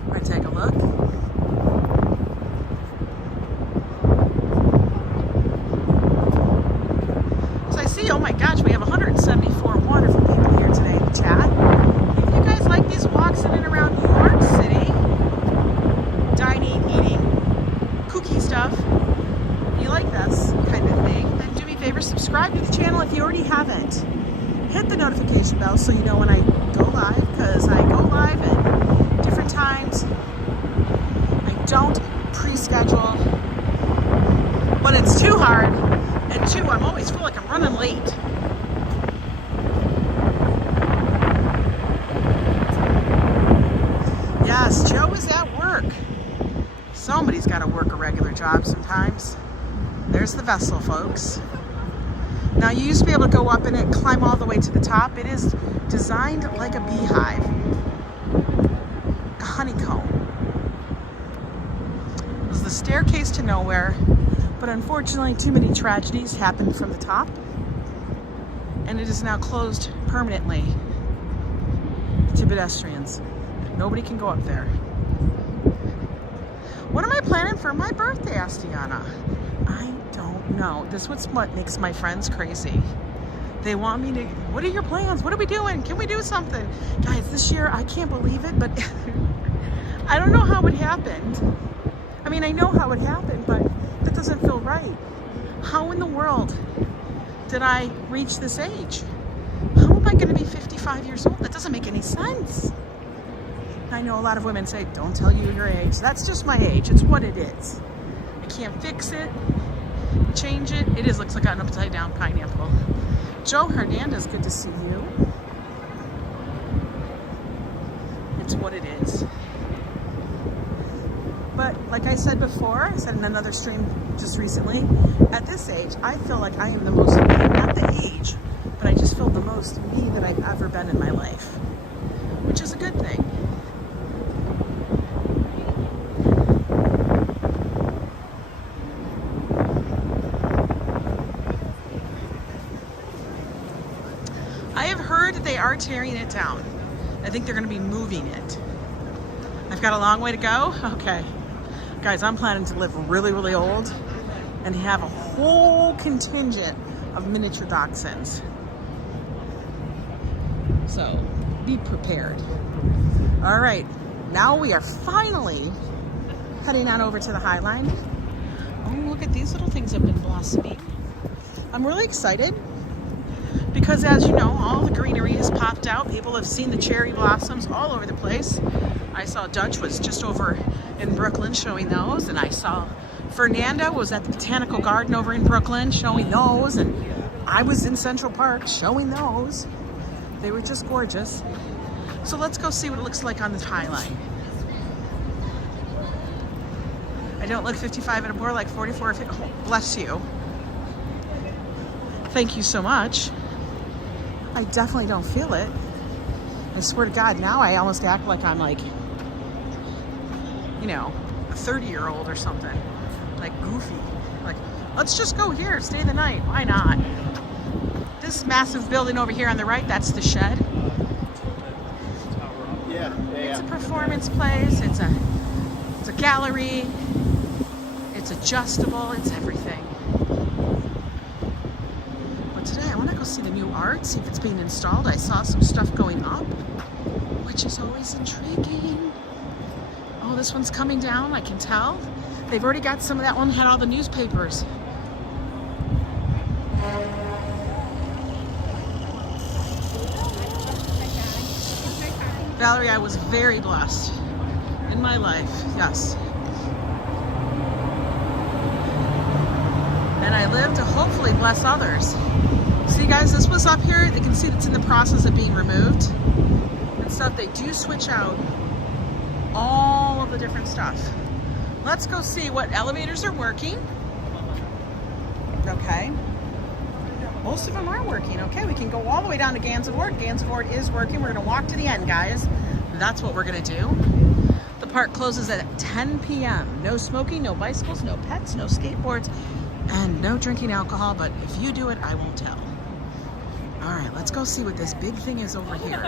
Right, take a look. So I see, oh my gosh, we have 174 wonderful people here today in the chat. If you guys like these walks in and around New York City, dining, eating, kooky stuff, you like this kind of thing, then do me a favor, subscribe to the channel if you already haven't. Hit the notification bell so you know when I go live, because I go live at different times Yes, Joe is at work. Somebody's got to work a regular job sometimes. There's the vessel, folks. Now, you used to be able to go up in it, climb all the way to the top. It is designed like a beehive, a honeycomb. It was the staircase to nowhere, but unfortunately, too many tragedies happened from the top, and it is now closed permanently to pedestrians. Nobody can go up there. What am I planning for my birthday, Astiana? I don't know. This is what makes my friends crazy. They want me to, what are your plans? What are we doing? Can we do something? Guys, this year, I can't believe it, but I don't know how it happened. I mean, I know how it happened, but that doesn't feel right. How in the world did I reach this age? How am I going to be 55 years old? That doesn't make any sense. I know a lot of women say, don't tell you your age. That's just my age. It's what it is. I can't fix it, change it. It looks like an upside down pineapple. Joe Hernandez, good to see you. It's what it is. But like I said before, I said in another stream just recently, at this age, I feel like I am the most me, not the age, but I just feel the most me that I've ever been in my life, which is a good thing. I have heard that they are tearing it down. I think they're going to be moving it. I've got a long way to go. Okay. Guys, I'm planning to live really, really old and have a whole contingent of miniature dachshunds. So be prepared. All right. Now we are finally heading on over to the Highline. Oh, look at these little things have been blossoming. I'm really excited because, as you know, all the greenery has popped out. People have seen the cherry blossoms all over the place. I saw Dutch was just over in Brooklyn showing those, and I saw Fernanda was at the Botanical Garden over in Brooklyn showing those, and I was in Central Park showing those. They were just gorgeous. So let's go see what it looks like on the Highline. I don't look 55 anymore, like 44. Oh, bless you. Thank you so much. I definitely don't feel it. I swear to God, now I almost act like I'm like, you know, a 30-year-old or something. Like goofy. Like, let's just go here, stay the night. Why not? This massive building over here on the right, that's the shed. It's a performance place. It's a gallery. It's adjustable. It's everything. But today I want to go see the new art, see if it's being installed. I saw some stuff going up, which is always intriguing. Oh, this one's coming down, I can tell. They've already got some of that one, had all the newspapers. Valerie, I was very blessed in my life, yes. And I live to hopefully bless others. See guys, this was up here. You can see it's in the process of being removed and stuff. They do switch out all of the different stuff. Let's go see what elevators are working. Okay. Most of them are working. Okay, we can go all the way down to Gansevoort. Gansevoort is working. We're going to walk to the end, guys. That's what we're going to do. The park closes at 10 p.m. No smoking, no bicycles, no pets, no skateboards, and no drinking alcohol. But if you do it, I won't tell. All right, let's go see what this big thing is over here.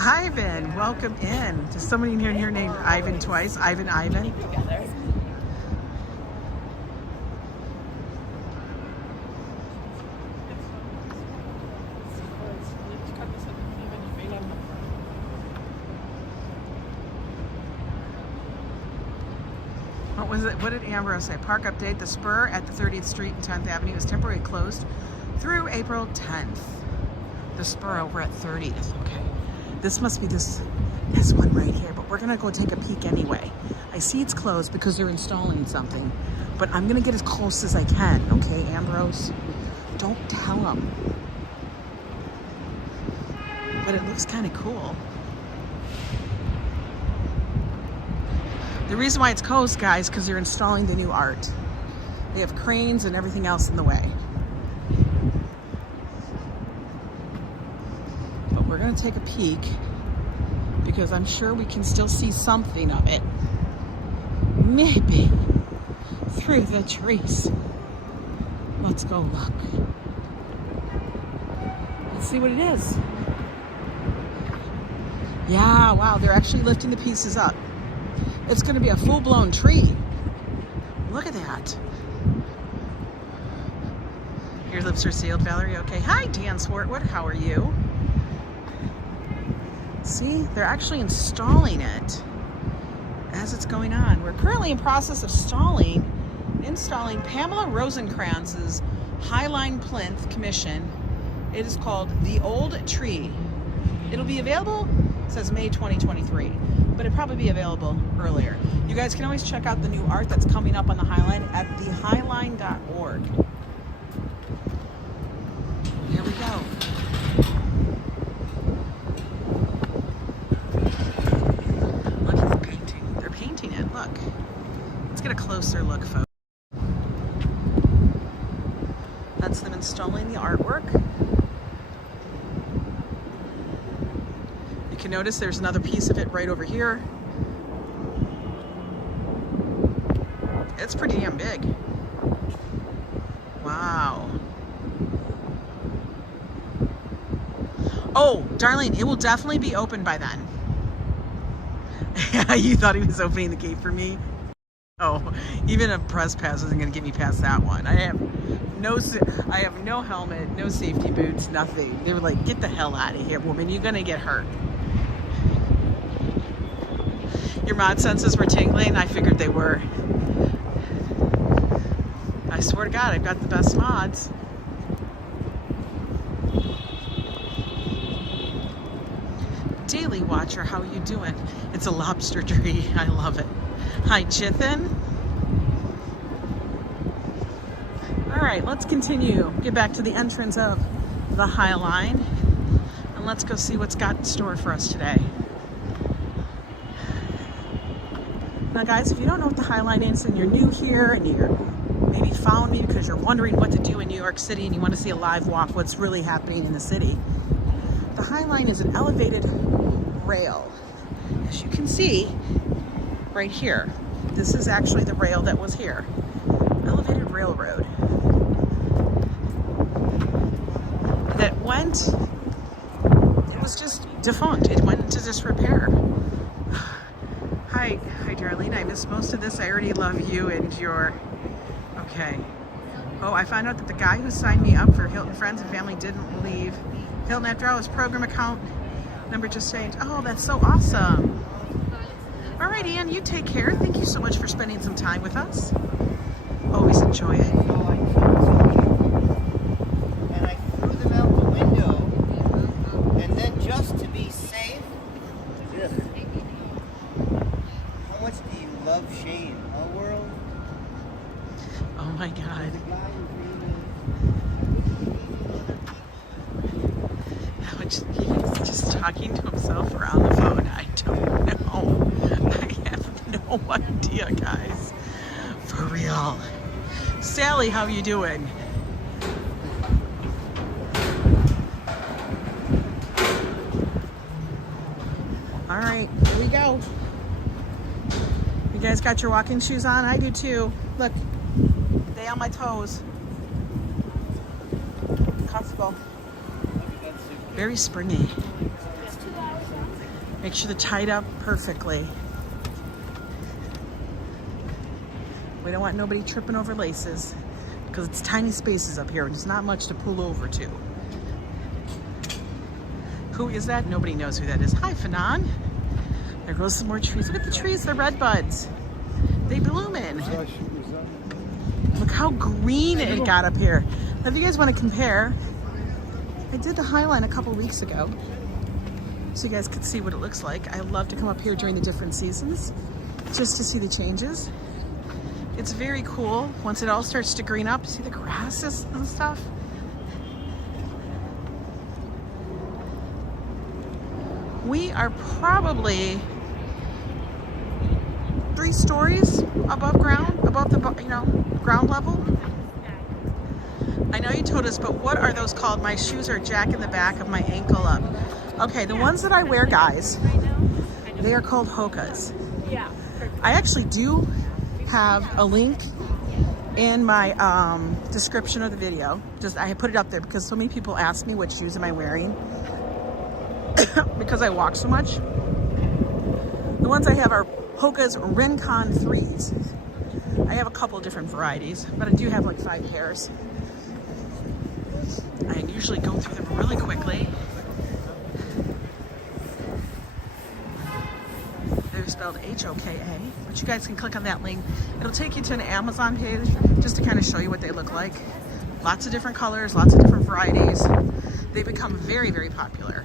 Ivan, welcome in. There's somebody in here named Ivan twice. Ivan. What was it? What did Ambrose say? Park update. The spur at the 30th Street and 10th Avenue is temporarily closed through April 10th. The spur over at 30th. Okay. This must be this one right here, but we're gonna go take a peek anyway. I see it's closed because they're installing something, but I'm gonna get as close as I can, okay, Ambrose? Don't tell him. But it looks kind of cool. The reason why it's closed, guys, because they're installing the new art. They have cranes and everything else in the way. But we're gonna take a peek because I'm sure we can still see something of it. Maybe through the trees. Let's go look. Let's see what it is. Yeah, wow, they're actually lifting the pieces up. It's gonna be a full-blown tree. Look at that. Your lips are sealed, Valerie. Okay. Hi, Dan Swartwood. How are you? See, they're actually installing it as it's going on. We're currently in process of installing Pamela Rosenkranz's Highline plinth commission. It is called The Old Tree. It'll be available, it says May 2023, but it'll probably be available earlier. You guys can always check out the new art that's coming up on the Highline at thehighline.org. Here we go. Look at the painting. They're painting it. Look. Let's get a closer look, folks. That's them installing the artwork. You can notice there's another piece of it right over here. It's pretty damn big. Wow. Oh, Darlene, it will definitely be open by then. You thought he was opening the gate for me? Oh, even a press pass isn't going to get me past that one. I have no helmet, no safety boots, nothing. They were like, get the hell out of here, woman. You're going to get hurt. Your mod senses were tingling. I figured they were. I swear to God, I've got the best mods. Daily Watcher, how are you doing? It's a lobster tree. I love it. Hi, Jithan. All right, let's continue. Get back to the entrance of the Highline, and let's go see what's got in store for us today. Now, guys, if you don't know what the Highline is and you're new here and you're maybe following me because you're wondering what to do in New York City and you want to see a live walk, what's really happening in the city, the Highline is an elevated rail. As you can see right here, this is actually the rail that was here. Elevated railroad that went, it was just defunct. It went into disrepair. Hi Darlene, I missed most of this. I already love you and your, okay. Oh, I found out that the guy who signed me up for Hilton Friends and Family didn't leave Hilton after all. His program account number just changed. Oh, that's so awesome. All right, Ian, you take care. Thank you so much for spending some time with us. Always enjoy it. And I threw them out the window, and then just to be safe, how much do you love Shane, huh, world? Oh my God. He's just talking to himself around the phone. I don't know. I have no idea, guys. For real. Sally, how you doing? All right, here we go. You guys got your walking shoes on? I do too. Look, they on my toes. Comfortable. Very springy. Make sure they're tied up perfectly. We don't want nobody tripping over laces because it's tiny spaces up here and there's not much to pull over to. Who is that? Nobody knows who that is. Hi, Fanon. There goes some more trees. Look at the trees, the red buds. They blooming. Look how green it got up here. Now, if you guys want to compare, I did the Highline a couple weeks ago, so you guys could see what it looks like. I love to come up here during the different seasons, just to see the changes. It's very cool once it all starts to green up. See the grasses and stuff? We are probably 3 stories above ground, above the, ground level. I know you told us, but what are those called? My shoes are jacking the back of my ankle up. Okay, the ones that I wear, guys, they are called Hokas. Yeah. I actually do have a link in my description of the video. I put it up there because so many people ask me what shoes am I wearing because I walk so much. The ones I have are Hoka's Rincon 3s. I have a couple different varieties, but I do have like 5 pairs. I usually go through them really quickly. They're spelled H-O-K-A, but you guys can click on that link. It'll take you to an Amazon page just to kind of show you what they look like. Lots of different colors, lots of different varieties. They become very, very popular.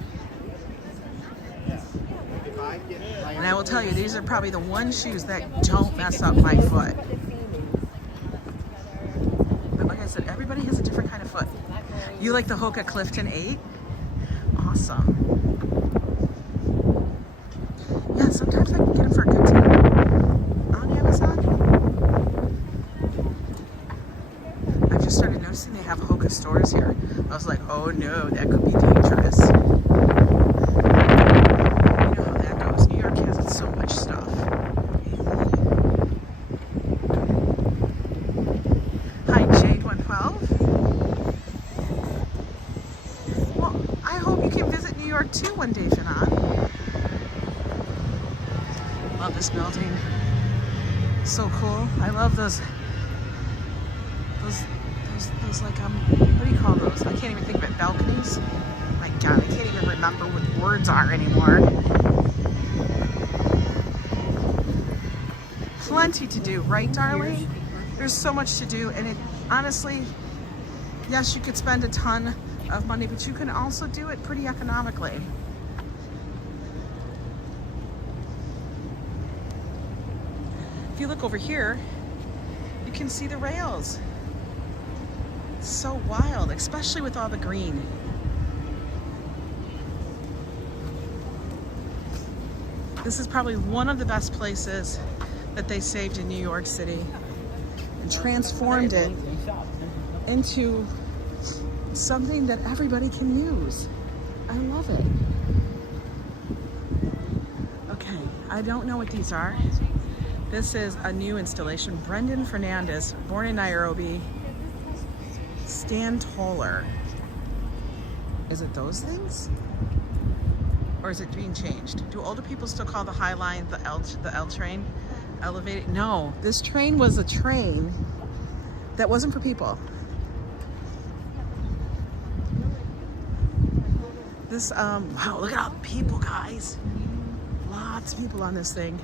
And I will tell you, these are probably the one shoes that don't mess up my foot. But like I said, everybody has a different kind of foot. You like the Hoka Clifton 8? Awesome. Yeah, sometimes I can get them for a good deal on Amazon. I've just started noticing they have Hoka stores here. I was like, oh no, that could be dangerous. You know how that goes. New York has so much stuff. Hi, Jade112. Well, I hope you can visit New York too one day, Fanon. Love this building. So cool. I love those like what do you call those? I can't even think of it. Balconies. My God, I can't even remember what words are anymore. Plenty to do, right, darling? There's so much to do, and it honestly, yes, you could spend a ton of money, but you can also do it pretty economically. If you look over here, you can see the rails. It's so wild, especially with all the green. This is probably one of the best places that they saved in New York City and transformed it into something that everybody can use. I love it. Okay, I don't know what these are. This is a new installation. Brendan Fernandez, born in Nairobi. Stand taller. Is it those things? Or is it being changed? Do older people still call the Highline the L train? Elevated? No, this train was a train that wasn't for people. This, wow, look at all the people, guys. Lots of people on this thing.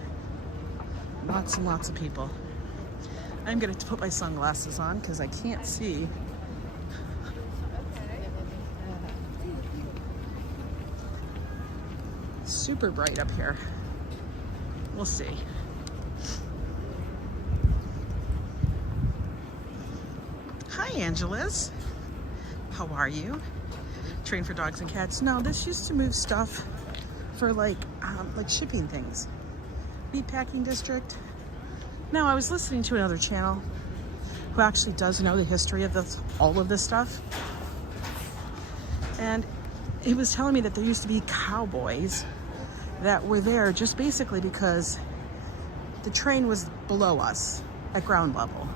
Lots and lots of people. I'm gonna have to put my sunglasses on because I can't see. Super bright up here. We'll see. Hi, Angeles. How are you? Train for dogs and cats. No, this used to move stuff for like shipping things. Meatpacking district. Now, I was listening to another channel who actually does know the history of this, all of this stuff. And he was telling me that there used to be cowboys that were there just basically because the train was below us at ground level.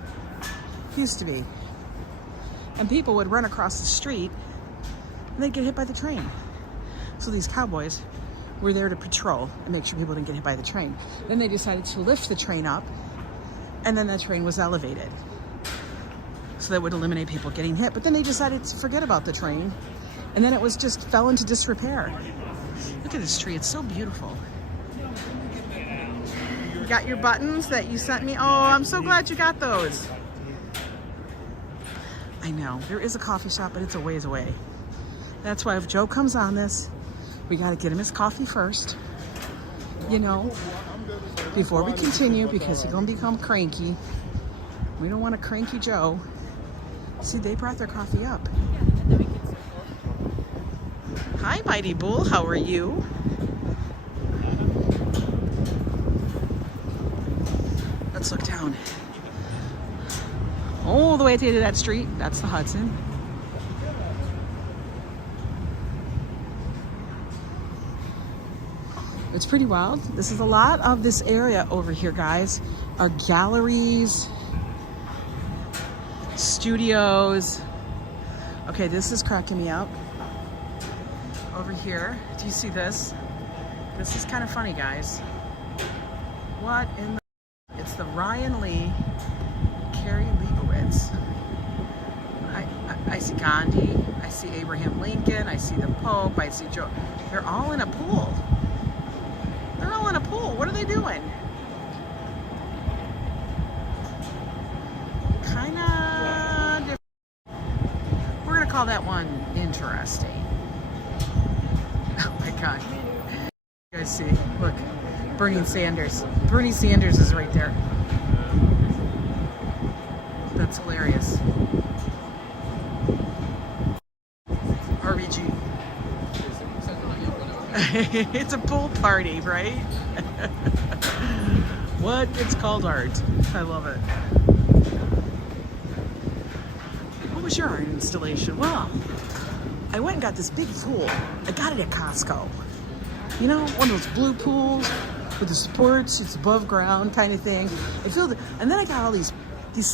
Used to be. And people would run across the street and they'd get hit by the train. So these cowboys were there to patrol and make sure people didn't get hit by the train. Then they decided to lift the train up, and then that train was elevated. So that would eliminate people getting hit. But then they decided to forget about the train, and then it was just fell into disrepair. Look at this tree, it's so beautiful. You got your buttons that you sent me? Oh, I'm so glad you got those. I know, there is a coffee shop, but it's a ways away. That's why if Joe comes on this, we gotta get him his coffee first, you know, before we continue, because he's gonna become cranky. We don't want a cranky Joe. See, they brought their coffee up. Yeah, and then we can circle. Hi, Mighty Bull. How are you? Let's look down. All the way at the end of that street, that's the Hudson. It's pretty wild. This is a lot of this area over here, guys. Are galleries, studios. Okay, this is cracking me up. Over here, do you see this? This is kind of funny, guys. What in the... It's the Ryan Lee, Carrie Leibowitz. I see Gandhi, I see Abraham Lincoln, I see the Pope, I see Joe. They're all in a pool. They're all in a pool. What are they doing? Kind of different. We're going to call that one interesting. Oh my God. You guys see? Look. Bernie Sanders. Bernie Sanders is right there. That's hilarious. RBG. It's a pool party, right? What? It's called art. I love it. What was your art installation? Well, I went and got this big pool. I got it at Costco. You know, one of those blue pools with the supports, it's above ground kind of thing. I filled it, and then I got all these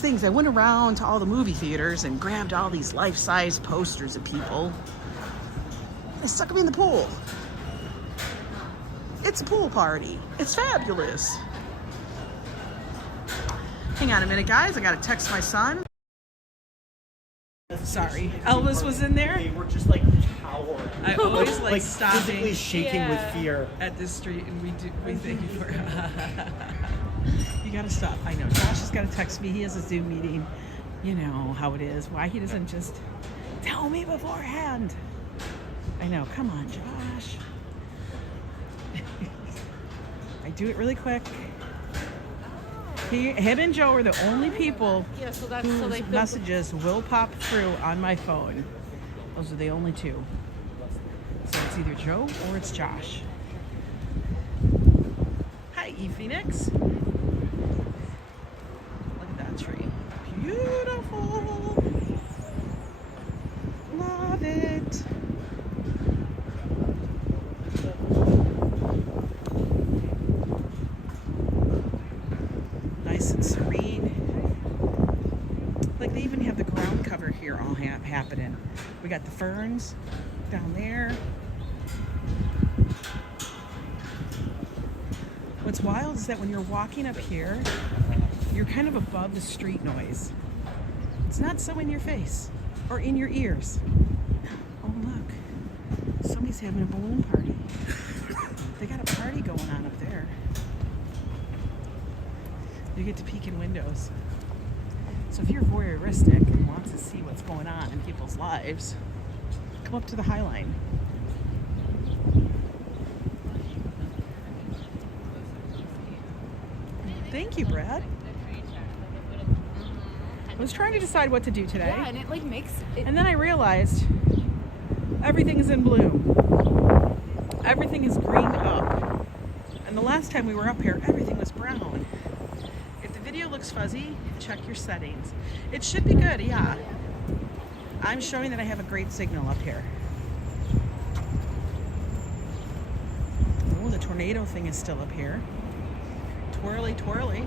things. I went around to all the movie theaters and grabbed all these life-size posters of people. I stuck them in the pool. It's a pool party. It's fabulous. Hang on a minute, guys. I gotta text my son. Sorry, Elvis was in there. They were just like cowering. I always like stopping physically shaking with fear at this street, and we thank you for. You gotta stop. I know. Josh has got to text me. He has a Zoom meeting. You know how it is. Why he doesn't just tell me beforehand. I know. Come on, Josh. I do it really quick. Him and Joe are the only people whose messages will pop through on my phone. Those are the only two. So it's either Joe or it's Josh. Hi, E Phoenix. Look at that tree. Beautiful. Love it. Nice and serene. Like they even have the ground cover here all happening. We got the ferns down there. What's wild is that when you're walking up here, you're kind of above the street noise. It's not so in your face or in your ears. Oh look, somebody's having a balloon party. They got a party going on up there. You get to peek in windows. So if you're voyeuristic and want to see what's going on in people's lives, come up to the Highline. Thank you, Brad. I was trying to decide what to do today. Yeah, and it like makes it. And then I realized everything is in bloom. Everything is greened up. And the last time we were up here, everything was brown. If the video looks fuzzy, check your settings. It should be good, yeah. I'm showing that I have a great signal up here. Oh, the tornado thing is still up here. Twirly, twirly.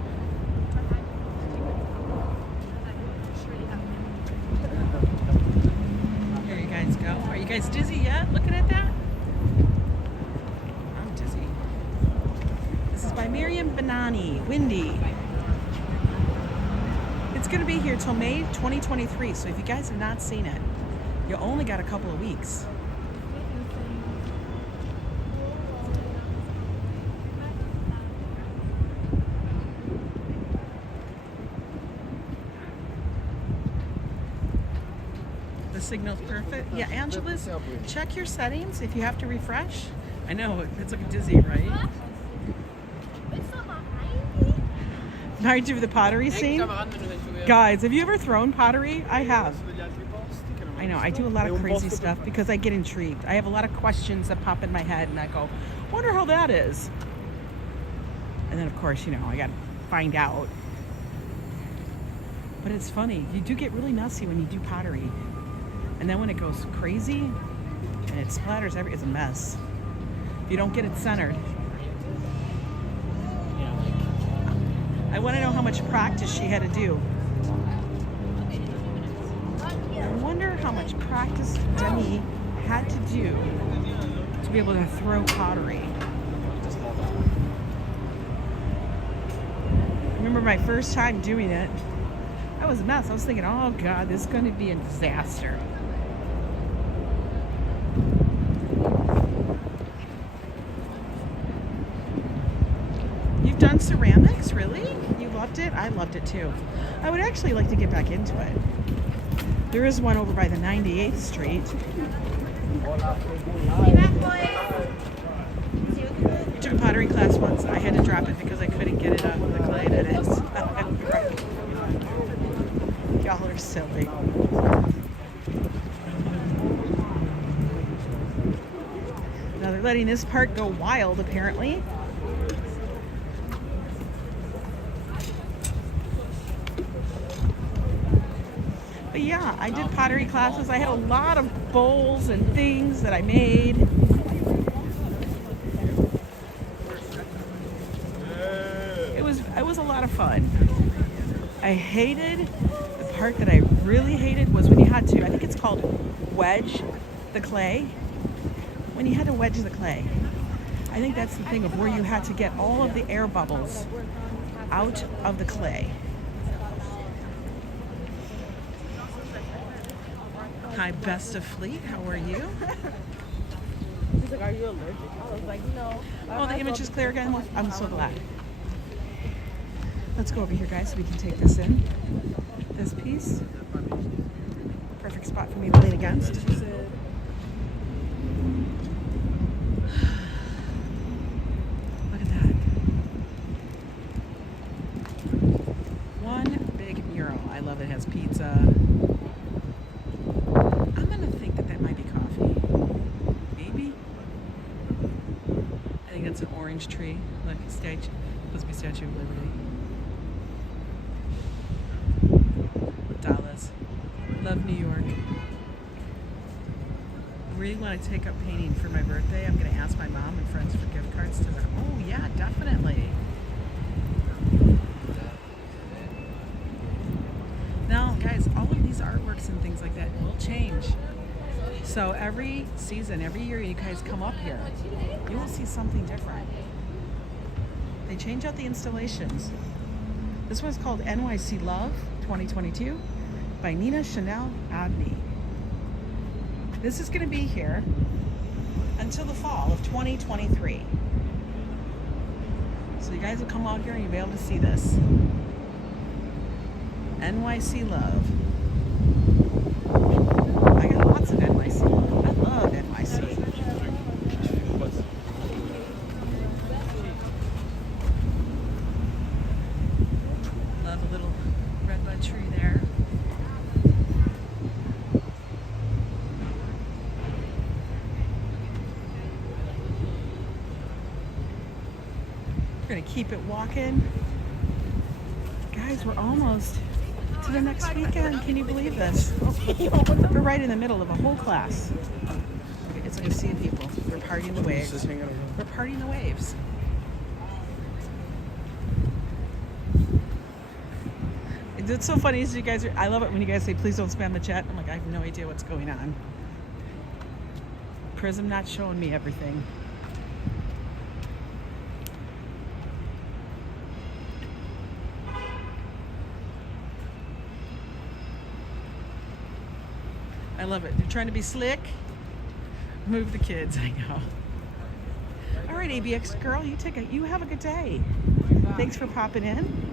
There you guys go. Are you guys dizzy yet? Looking at that? I'm dizzy. This is by Miriam Benani. Windy. It's going to be here till May 2023. So if you guys have not seen it, you only got a couple of weeks. The signal's perfect. Yeah, Angela's, check your settings if you have to refresh. I know, it's looking dizzy, right? Behind you with the pottery scene. Guys, have you ever thrown pottery? I have. I know, I do a lot of crazy stuff because I get intrigued. I have a lot of questions that pop in my head and I go, wonder how that is. And then of course, you know, I gotta find out. But it's funny, you do get really messy when you do pottery. And then when it goes crazy and it splatters it's a mess. If you don't get it centered. I wanna know how much practice she had to do. I wonder how much practice Demi had to do to be able to throw pottery. I remember my first time doing it. I was a mess. I was thinking, oh God, this is going to be a disaster. You've done ceramics, really? You loved it? I loved it too. I would actually like to get back into it. There is one over by the 98th Street. Took a pottery class once. I had to drop it because I couldn't get it out of the clay that is. Y'all are silly. Now they're letting this part go wild, apparently. But yeah, I did pottery classes. I had a lot of bowls and things that I made. It was a lot of fun. I hated, the part that I really hated was when you had to, I think it's called wedge the clay. When you had to wedge the clay. I think that's the thing of where you had to get all of the air bubbles out of the clay. Hi, Best of Fleet. How are you? She's like, are you allergic? I was like, no. Oh, the image is clear again? I'm so glad. Let's go over here, guys, so we can take this in. This piece. Perfect spot for me to lean against. Look at that. One big mural. I love it. It has pizza. I'm going to think that that might be coffee. Maybe. I think that's an orange tree. Look, statue. Supposed to be Statue of Liberty. Dallas. Love New York. I really want to take up painting for my birthday. I'm going to ask my mom and friends for gift cards to them. Oh yeah, definitely. Now, guys, all of these artworks and things like that will change. So every season, every year you guys come up here, you will see something different. They change out the installations. This one's called NYC Love 2022 by Nina Chanel Abney. This is going to be here until the fall of 2023. So you guys will come out here and you'll be able to see this. NYC Love. I got lots of NYC. I love NYC. Love a little redbud tree there. We're gonna keep it walking. Guys, we're almost to the next weekend. Can you believe this? We're right in the middle of a whole class. It's like a sea of people. We're partying the waves. We're partying the waves. It's so funny as you guys are, I love it when you guys say, please don't spam the chat. I'm like, I have no idea what's going on. Prism not showing me everything. I love it. They're trying to be slick. Move the kids, I know. All right, ABX girl, you have a good day. Thanks for popping in.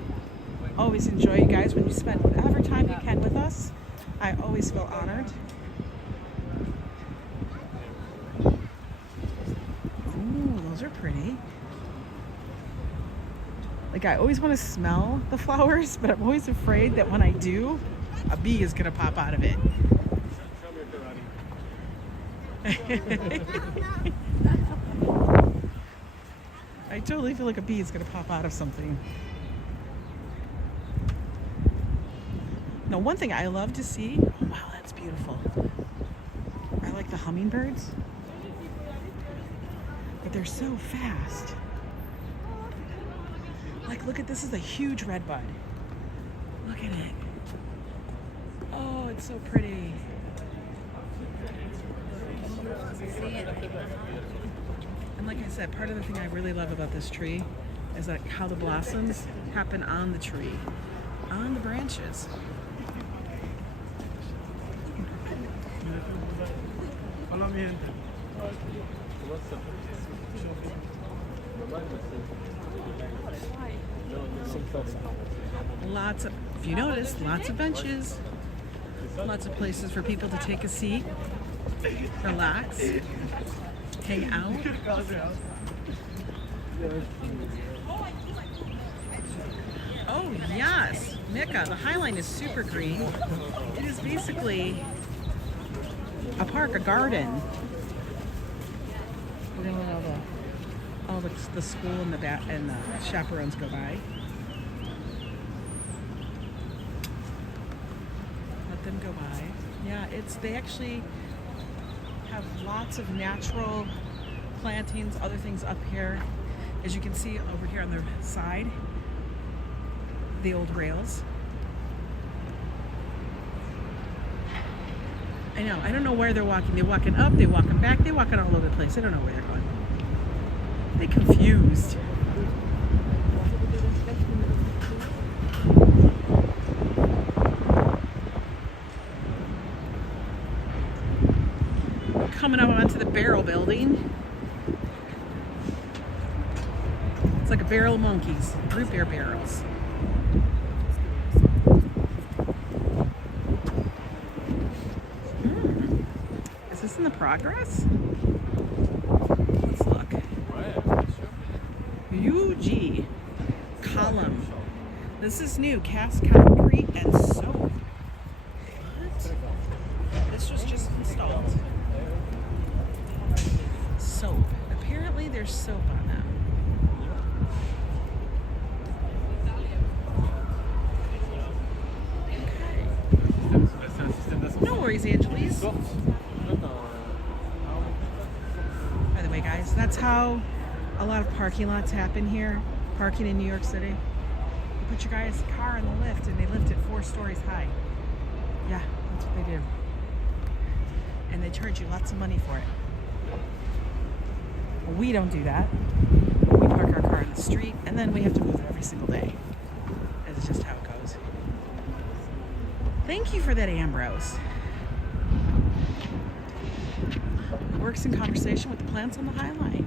Always enjoy you guys when you spend whatever time you can with us. I always feel honored. Ooh, those are pretty. Like, I always want to smell the flowers, but I'm always afraid that when I do, a bee is gonna pop out of it. I totally feel like a bee is gonna pop out of something. Now, one thing I love to see, oh wow, that's beautiful. I like the hummingbirds, but they're so fast. Like, look at this, is a huge red bud. Look at it. Oh, it's so pretty. And like I said, part of the thing I really love about this tree is like how the blossoms happen on the tree, on the branches. Lots of, if you notice, lots of benches, lots of places for people to take a seat, relax, hang out. Oh yes, Mika, the Highline is super green. It is basically a park, a garden. We're gonna let all the school and the chaperones go by. Let them go by. Yeah, they actually have lots of natural plantings, other things up here. As you can see over here on the side, the old rails. I know, I don't know where they're walking. They're walking up, they're walking back, they're walking all over the place. I don't know where they're going. They're confused. Coming up onto the barrel building. It's like a barrel of monkeys, root beer barrels. Is this in the progress? Let's look. UG column. This is new, cast concrete and soap. What? This was just installed. Soap. Apparently there's soap on them. Okay. No worries, Angeles. By the way, guys, that's how a lot of parking lots happen here. Parking in New York City. You put your guy's car in the lift and they lift it 4 stories high. Yeah, that's what they do. And they charge you lots of money for it. We don't do that. We park our car in the street and then we have to move it every single day. It's just how it goes. Thank you for that, Ambrose. Works in conversation with the plants on the Highline.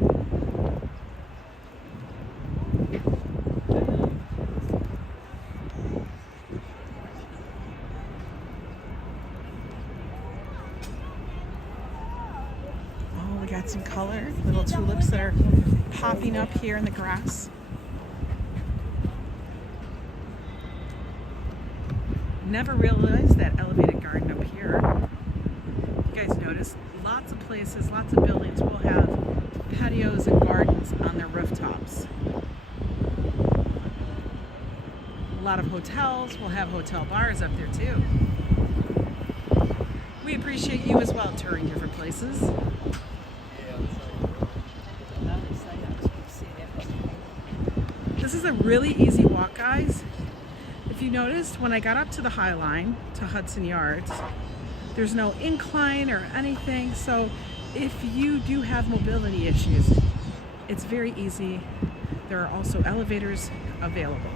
Got some color, little tulips that are popping up here in the grass. Never realized that elevated garden up here. You guys notice lots of places, lots of buildings will have patios and gardens on their rooftops. A lot of hotels will have hotel bars up there too. We appreciate you as well touring different places. This is a really easy walk, guys. If you noticed, when I got up to the Highline, to Hudson Yards, there's no incline or anything. So if you do have mobility issues, it's very easy. There are also elevators available.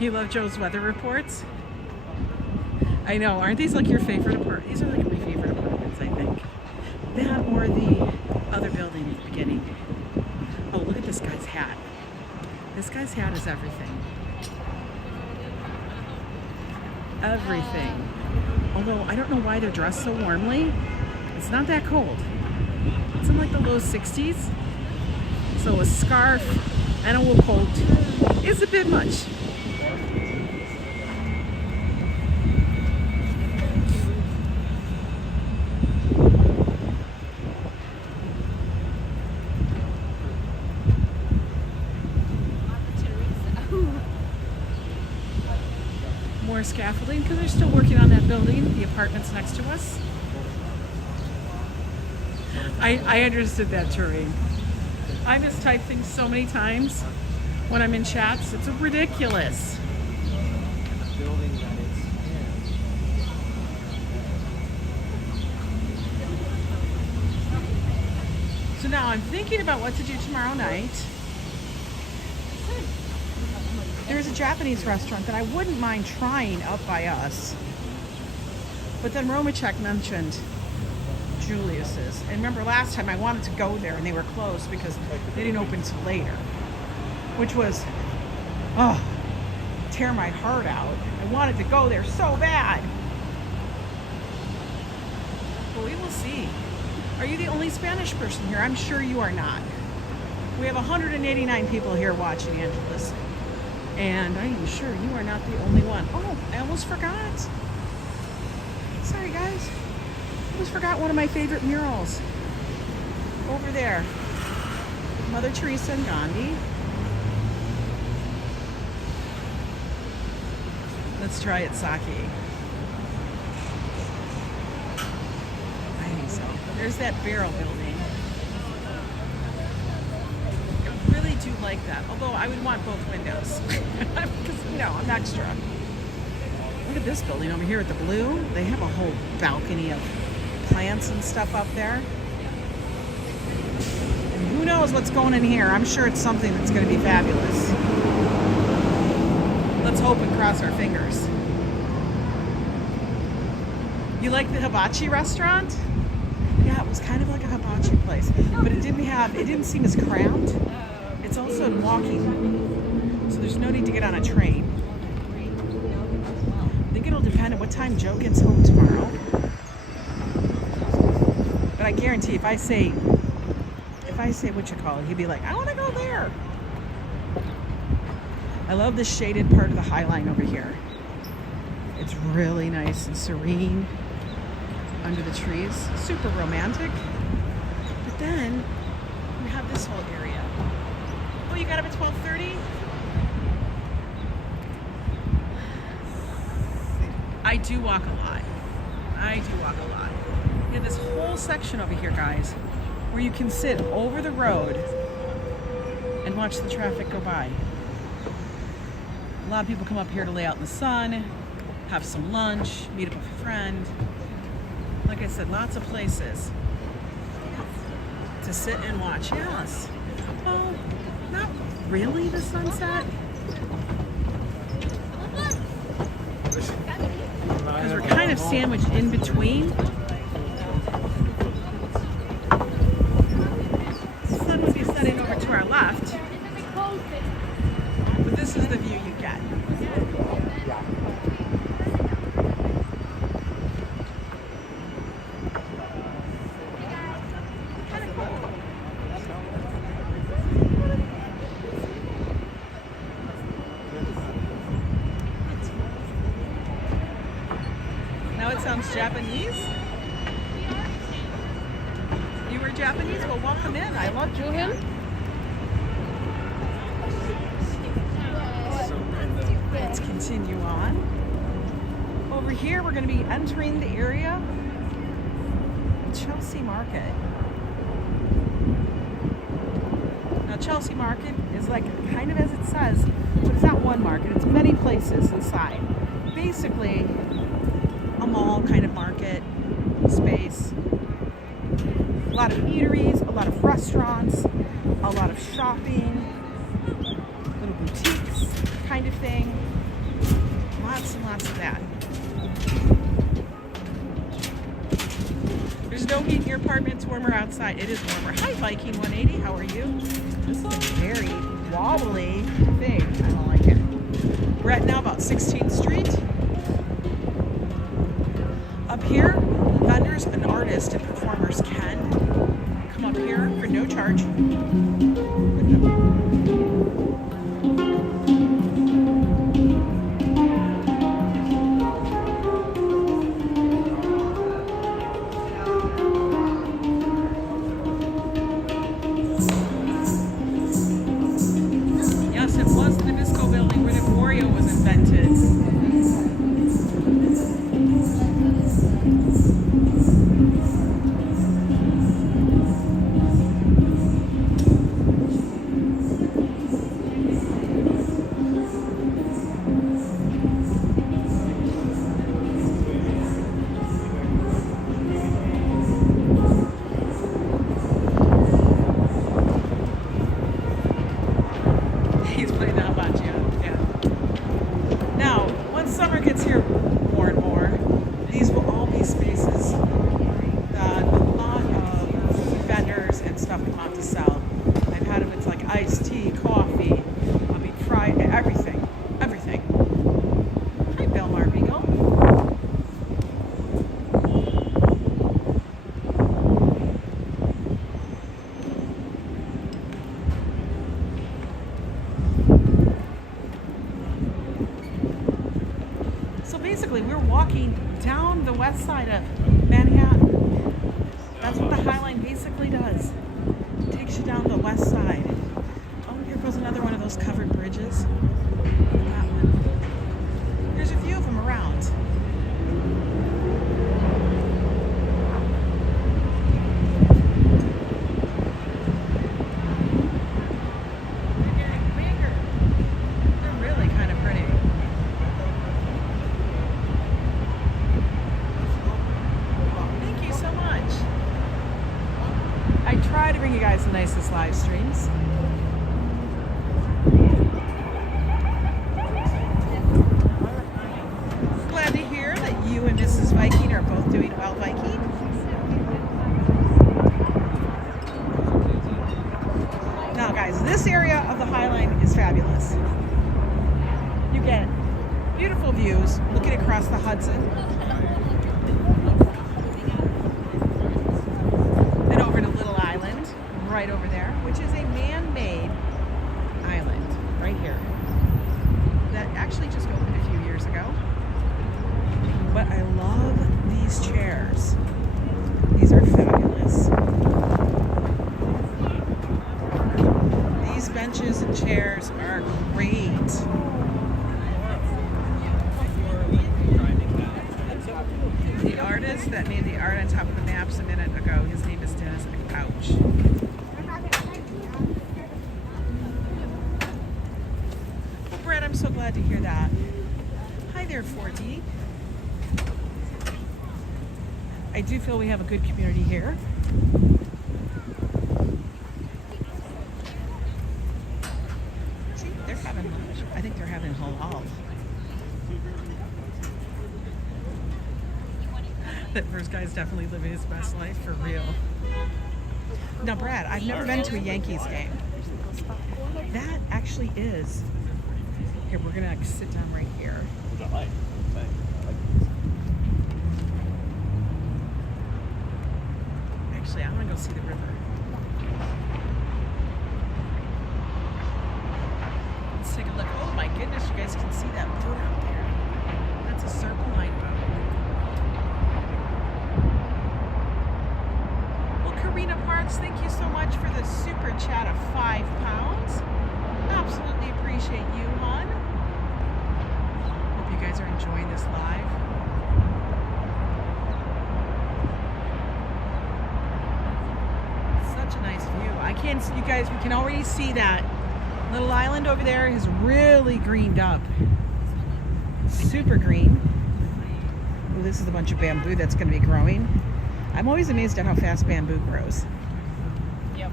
You love Joe's weather reports? I know, aren't these like your favorite apartments? These are like my favorite apartments, I think. That or the other building at the beginning. Oh, look at this guy's hat. This guy's hat is everything. Everything. Although, I don't know why they're dressed so warmly. It's not that cold. It's in like the low 60s. So a scarf and a wool coat is a bit much. More scaffolding because they're still working on that building, the apartments next to us. I understood that, Terrain. I mistype things so many times when I'm in chats. It's ridiculous. The building that it's in. So now I'm thinking about what to do tomorrow night. There's a Japanese restaurant that I wouldn't mind trying up by us. But then Romachek mentioned Julius's. And remember last time I wanted to go there and they were closed because they didn't open till later. Which was, tear my heart out. I wanted to go there so bad. But we will see. Are you the only Spanish person here? I'm sure you are not. We have 189 people here watching, Angeles. And I am sure you are not the only one. Oh, I almost forgot. Sorry, guys. I almost forgot one of my favorite murals. Over there. Mother Teresa and Gandhi. Let's try it, sake. I think so. There's that barrel building. I really do like that. Although I would want both windows. Because, you know, I'm extra. Look at this building over here with the blue. They have a whole balcony of plants and stuff up there. And who knows what's going in here. I'm sure it's something that's going to be fabulous. Let's hope and cross our fingers. You like the hibachi restaurant? Yeah, it was kind of like a hibachi place, but it didn't seem as cramped. It's also in walking, so there's no need to get on a train. I think it'll depend on what time Joe gets home tomorrow. But I guarantee if I say what you call it, he'd be like, I want to go there. I love the shaded part of the Highline over here. It's really nice and serene under the trees. Super romantic. But then we have this whole area. Oh, you got up at 12:30? I do walk a lot. We have this whole section over here, guys, where you can sit over the road and watch the traffic go by. A lot of people come up here to lay out in the sun, have some lunch, meet up with a friend. Like I said, lots of places to sit and watch. Yes. Well, not really the sunset. Because we're kind of sandwiched in between. The sun would be setting over to our left. But this is the view you get. Now it sounds Japanese. You were Japanese? Well, welcome in. I love Japan. Let's continue on. Over here, we're going to be entering the area of Chelsea Market. Now, Chelsea Market is like kind of as it says, but it's not one market. It's many places inside. Basically, a mall kind of market space. A lot of eateries, a lot of restaurants, a lot of shopping, little boutiques kind of thing. Lots and lots of that. There's no heat in your apartment. It's warmer outside. It is warmer. Hi, Viking 180. How are you? This is a very wobbly thing. I don't like it. We're at now about 16th Street. Up here, vendors and artists and performers can come up here for no charge. walking down the west side of Manhattan. That's what the Highline basically does. It takes you down the west side. Oh, here goes another one of those covered bridges. Look at that one. There's a few of them around. You guys the nicest live streams. Glad to hear that you and Mrs. Viking are both doing well, Viking. Now guys, this area of the Highline is fabulous. You get beautiful views looking across the Hudson. Right over there, which is a man-made island right here that actually just opened a few years ago. But I love these chairs. These are fabulous. These benches and chairs are great. The artist that made the art on top of the maps a minute ago, his name is Dennis McCouch. I'm so glad to hear that. Hi there, 4D. I do feel we have a good community here. See, they're having lunch. I think they're having halal. That first guy's definitely living his best life for real. Now, Brad, I've never been to a Yankees game. That actually is. Here, we're gonna sit down right here. Actually, I wanna go see the river. Let's take a look. Oh my goodness, you guys can see that boat out there. That's a Circle Line boat. Well, Karina Parks, thank you so much for the super chat of £5. Absolutely appreciate you, hon. Hope you guys are enjoying this live. Such a nice view. I can't see you guys, we can already see that little island over there is really greened up. Super green. Ooh, this is a bunch of bamboo that's going to be growing. I'm always amazed at how fast bamboo grows. Yep.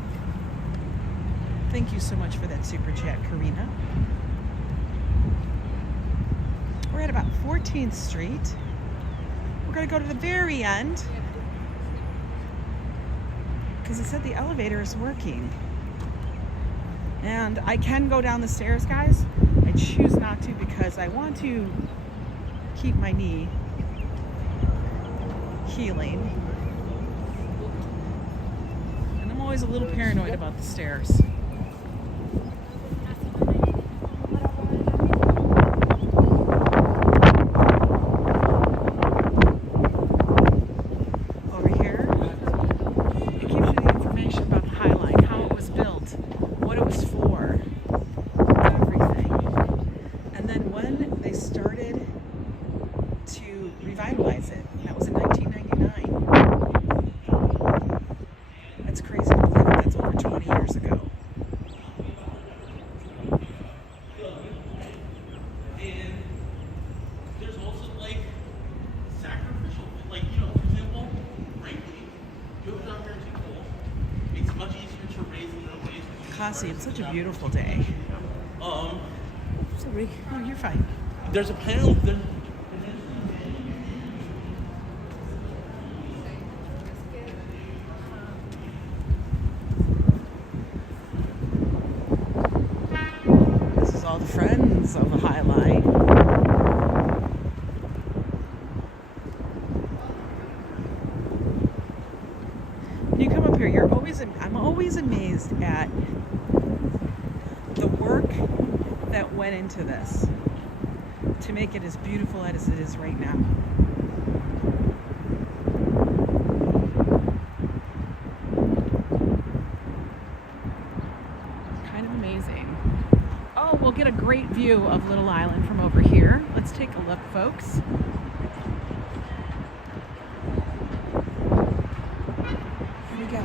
Thank you so much for that super chat, Karina. We're at about 14th Street. We're going to go to the very end because it said the elevator is working. And I can go down the stairs, guys. I choose not to because I want to keep my knee healing. And I'm always a little paranoid about the stairs. It's such a beautiful day. Sorry. Oh, you're fine. There's a panel. This is all the friends of the Highline. When you come up here, I'm always amazed at the work that went into this to make it as beautiful as it is right now. great view of Little Island from over here. Let's take a look, folks. Here we go.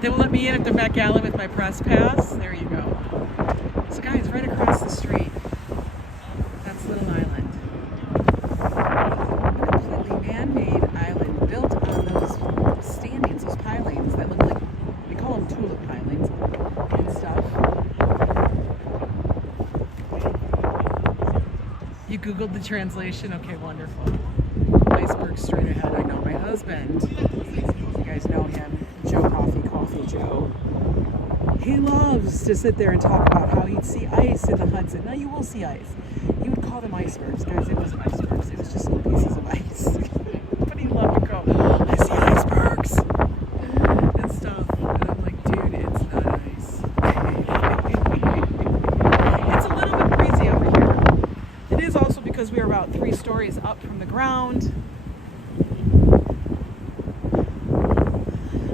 They will let me in at the Met Gala with my press pass. There you go. So guys, right across the street, that's Little Island. A completely man-made island built on those standings, those pilings that look like, we call them tulip pilings and stuff. You Googled the translation? Okay, wonderful. Iceberg straight ahead. I know my husband. You guys know him. Joe Coffee Joe. He loves to sit there and talk about how he'd see ice in the Hudson. Now you will see ice. He would call them icebergs. Guys, it wasn't icebergs. It was just little pieces of ice. But he loved to go, I see icebergs! And stuff. And I'm like, dude, it's not ice. It's a little bit breezy over here. It is also because we are about 3 stories up from the ground.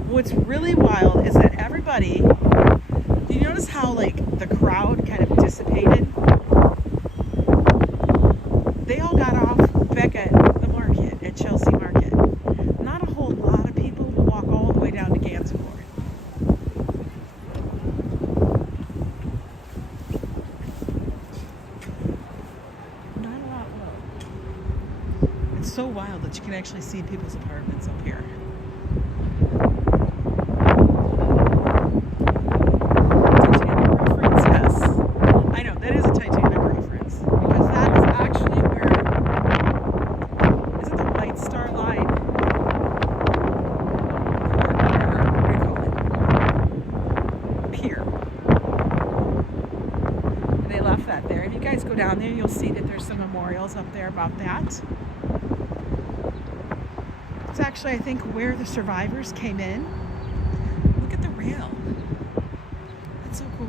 What's really wild is that everybody, do you notice how like the crowd kind of dissipated? They all got off back at the market, at Chelsea Market. Not a whole lot of people will walk all the way down to Gansevoort. Not a lot, though. It's so wild that you can actually see people's apartments up here. Down there, you'll see that there's some memorials up there about that. It's actually, I think, where the survivors came in. Look at the rail. That's so cool.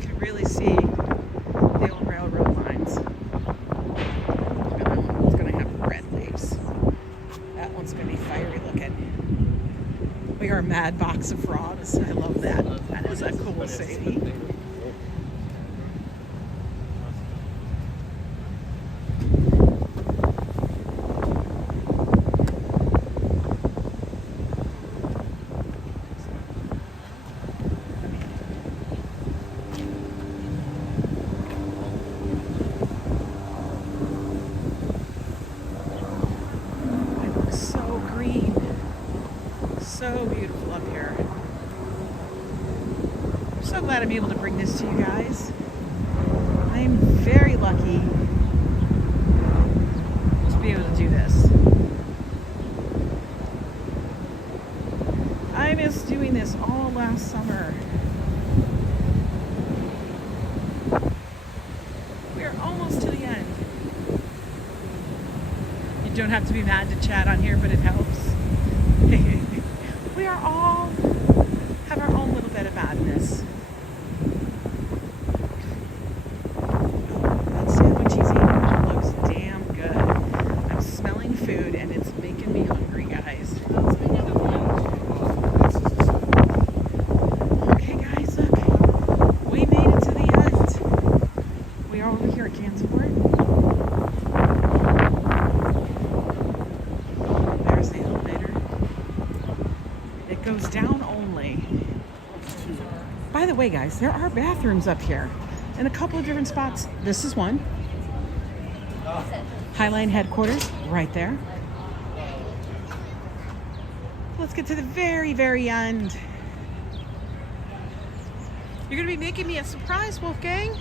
You can really see the old railroad lines. It's going to have red leaves. That one's going to be fiery looking. We are a mad box of frogs. I love that. That is a cool city. It looks so green. So beautiful up here. I'm so glad I'm able to bring this to you guys. I'm very lucky to be able to do this. I missed doing this all last summer. We are almost to the end. You don't have to be mad to chat on here, but it helps. We are all have our own little bit of madness. That sandwich he's eating looks damn good. I'm smelling food and it's making me hungry, guys. Okay, guys, look. We made it to the end. We are over here at Gansevoort. There's the elevator. It goes down only. By the way, guys, there are bathrooms up here in a couple of different spots. This is one. Highline headquarters, right there. Let's get to the very, very end. You're gonna be making me a surprise, Wolfgang.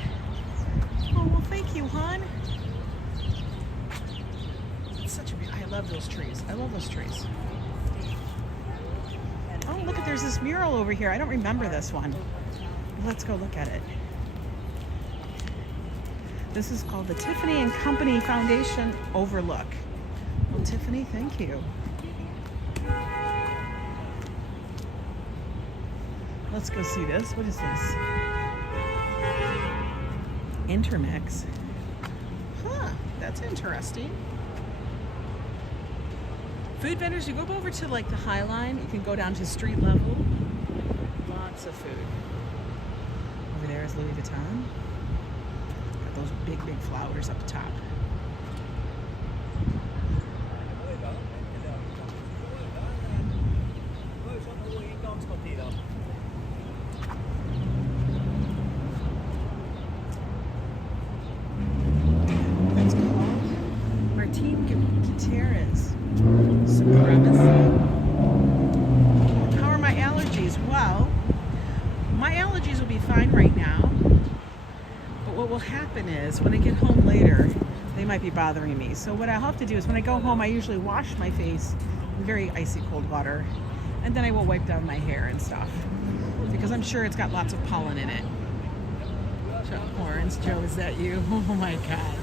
Oh, well, thank you, hon. It's such a I love those trees. I love those trees. Oh, look, there's this mural over here. I don't remember this one. Let's go look at it. This is called the Tiffany and Company Foundation Overlook. Well, Tiffany, thank you. Let's go see this. What is this? Intermix. Huh, that's interesting. Food vendors, you go over to like the Highline, you can go down to street level. Lots of food. Over there is Louis Vuitton. Got those big, big flowers up top. That's called Martin Gutierrez Supremacy. How are my allergies? Well, my allergies will be fine right now, but what will happen is when I get home later, they might be bothering me. So what I'll have to do is when I go home, I usually wash my face in very icy cold water, and then I will wipe down my hair and stuff, because I'm sure it's got lots of pollen in it. Chuck Horns, Joe, is that you? Oh my God.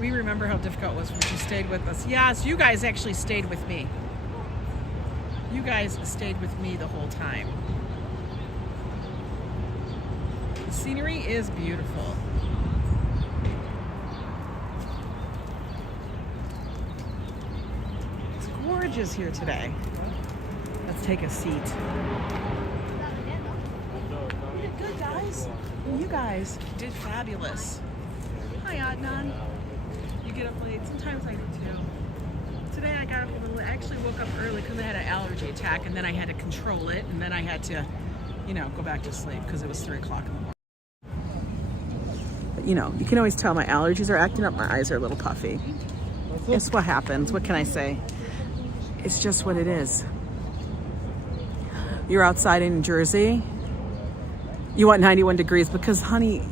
We remember how difficult it was when you stayed with us. Yes, you guys actually stayed with me. You guys stayed with me the whole time. The scenery is beautiful. It's gorgeous here today. Let's take a seat. You did good, guys. You guys did fabulous. Hi, Adnan. You get up late. Sometimes I do too. Today I got up a little. I actually woke up early because I had an allergy attack, and then I had to control it, and then I had to, you know, go back to sleep because it was 3 o'clock in the morning. But, you know, you can always tell my allergies are acting up. My eyes are a little puffy. It's what happens. What can I say? It's just what it is. You're outside in Jersey. You want 91 degrees because, honey,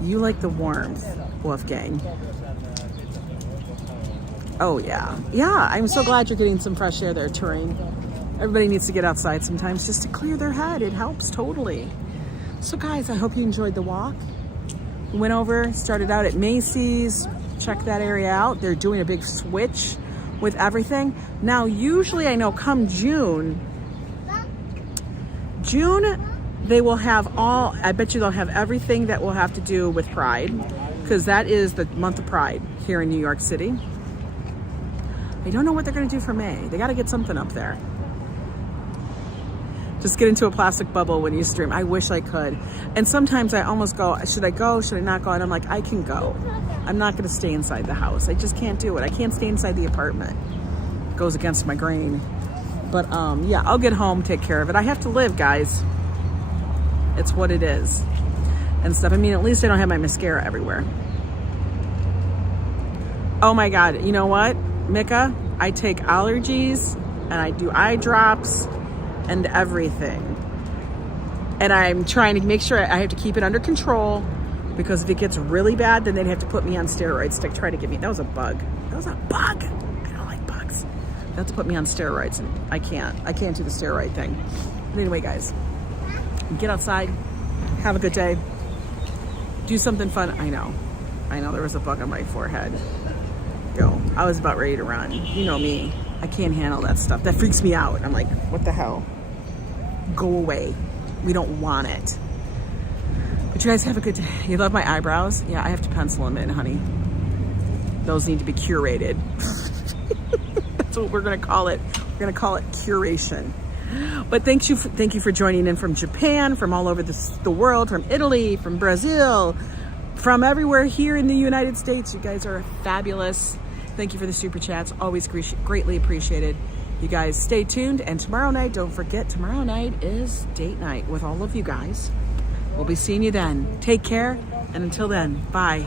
you like the warmth, Wolfgang. Oh, yeah. Yeah, I'm so glad you're getting some fresh air there, Terrain. Everybody needs to get outside sometimes just to clear their head. It helps totally. So, guys, I hope you enjoyed the walk. We went over, started out at Macy's. Check that area out. They're doing a big switch with everything. Now, usually I know come June, they will have I bet you they'll have everything that will have to do with Pride, because that is the month of Pride here in New York City. I don't know what they're going to do for May. They got to get something up there. Just get into a plastic bubble when you stream. I wish I could. And sometimes I almost go, should I go? Should I not go? And I'm like, I can go. I'm not going to stay inside the house. I just can't do it. I can't stay inside the apartment. It goes against my grain. But yeah, I'll get home, take care of it. I have to live, guys. It's what it is. And stuff. I mean, at least I don't have my mascara everywhere. Oh my God. You know what, Mika? I take allergies and I do eye drops and everything. And I'm trying to make sure I have to keep it under control, because if it gets really bad, then they'd have to put me on steroids to try to get me. That was a bug. That was a bug. I don't like bugs. They have to put me on steroids, and I can't do the steroid thing. But anyway, guys, get outside, have a good day, do something fun. I know there was a bug on my forehead. Yo, I was about ready to run. You know me, I can't handle that stuff. That freaks me out. I'm like, what the hell? Go away. We don't want it. But you guys have a good day. You love my eyebrows? Yeah, I have to pencil them in, honey. Those need to be curated. That's what we're gonna call it. We're gonna call it curation. But thank you for joining in from Japan, from all over the world, from Italy, from Brazil, from everywhere here in the United States. You guys are fabulous. Thank you for the super chats. Always greatly appreciated. You guys stay tuned. And tomorrow night, don't forget, tomorrow night is date night with all of you guys. We'll be seeing you then. Take care. And until then, bye.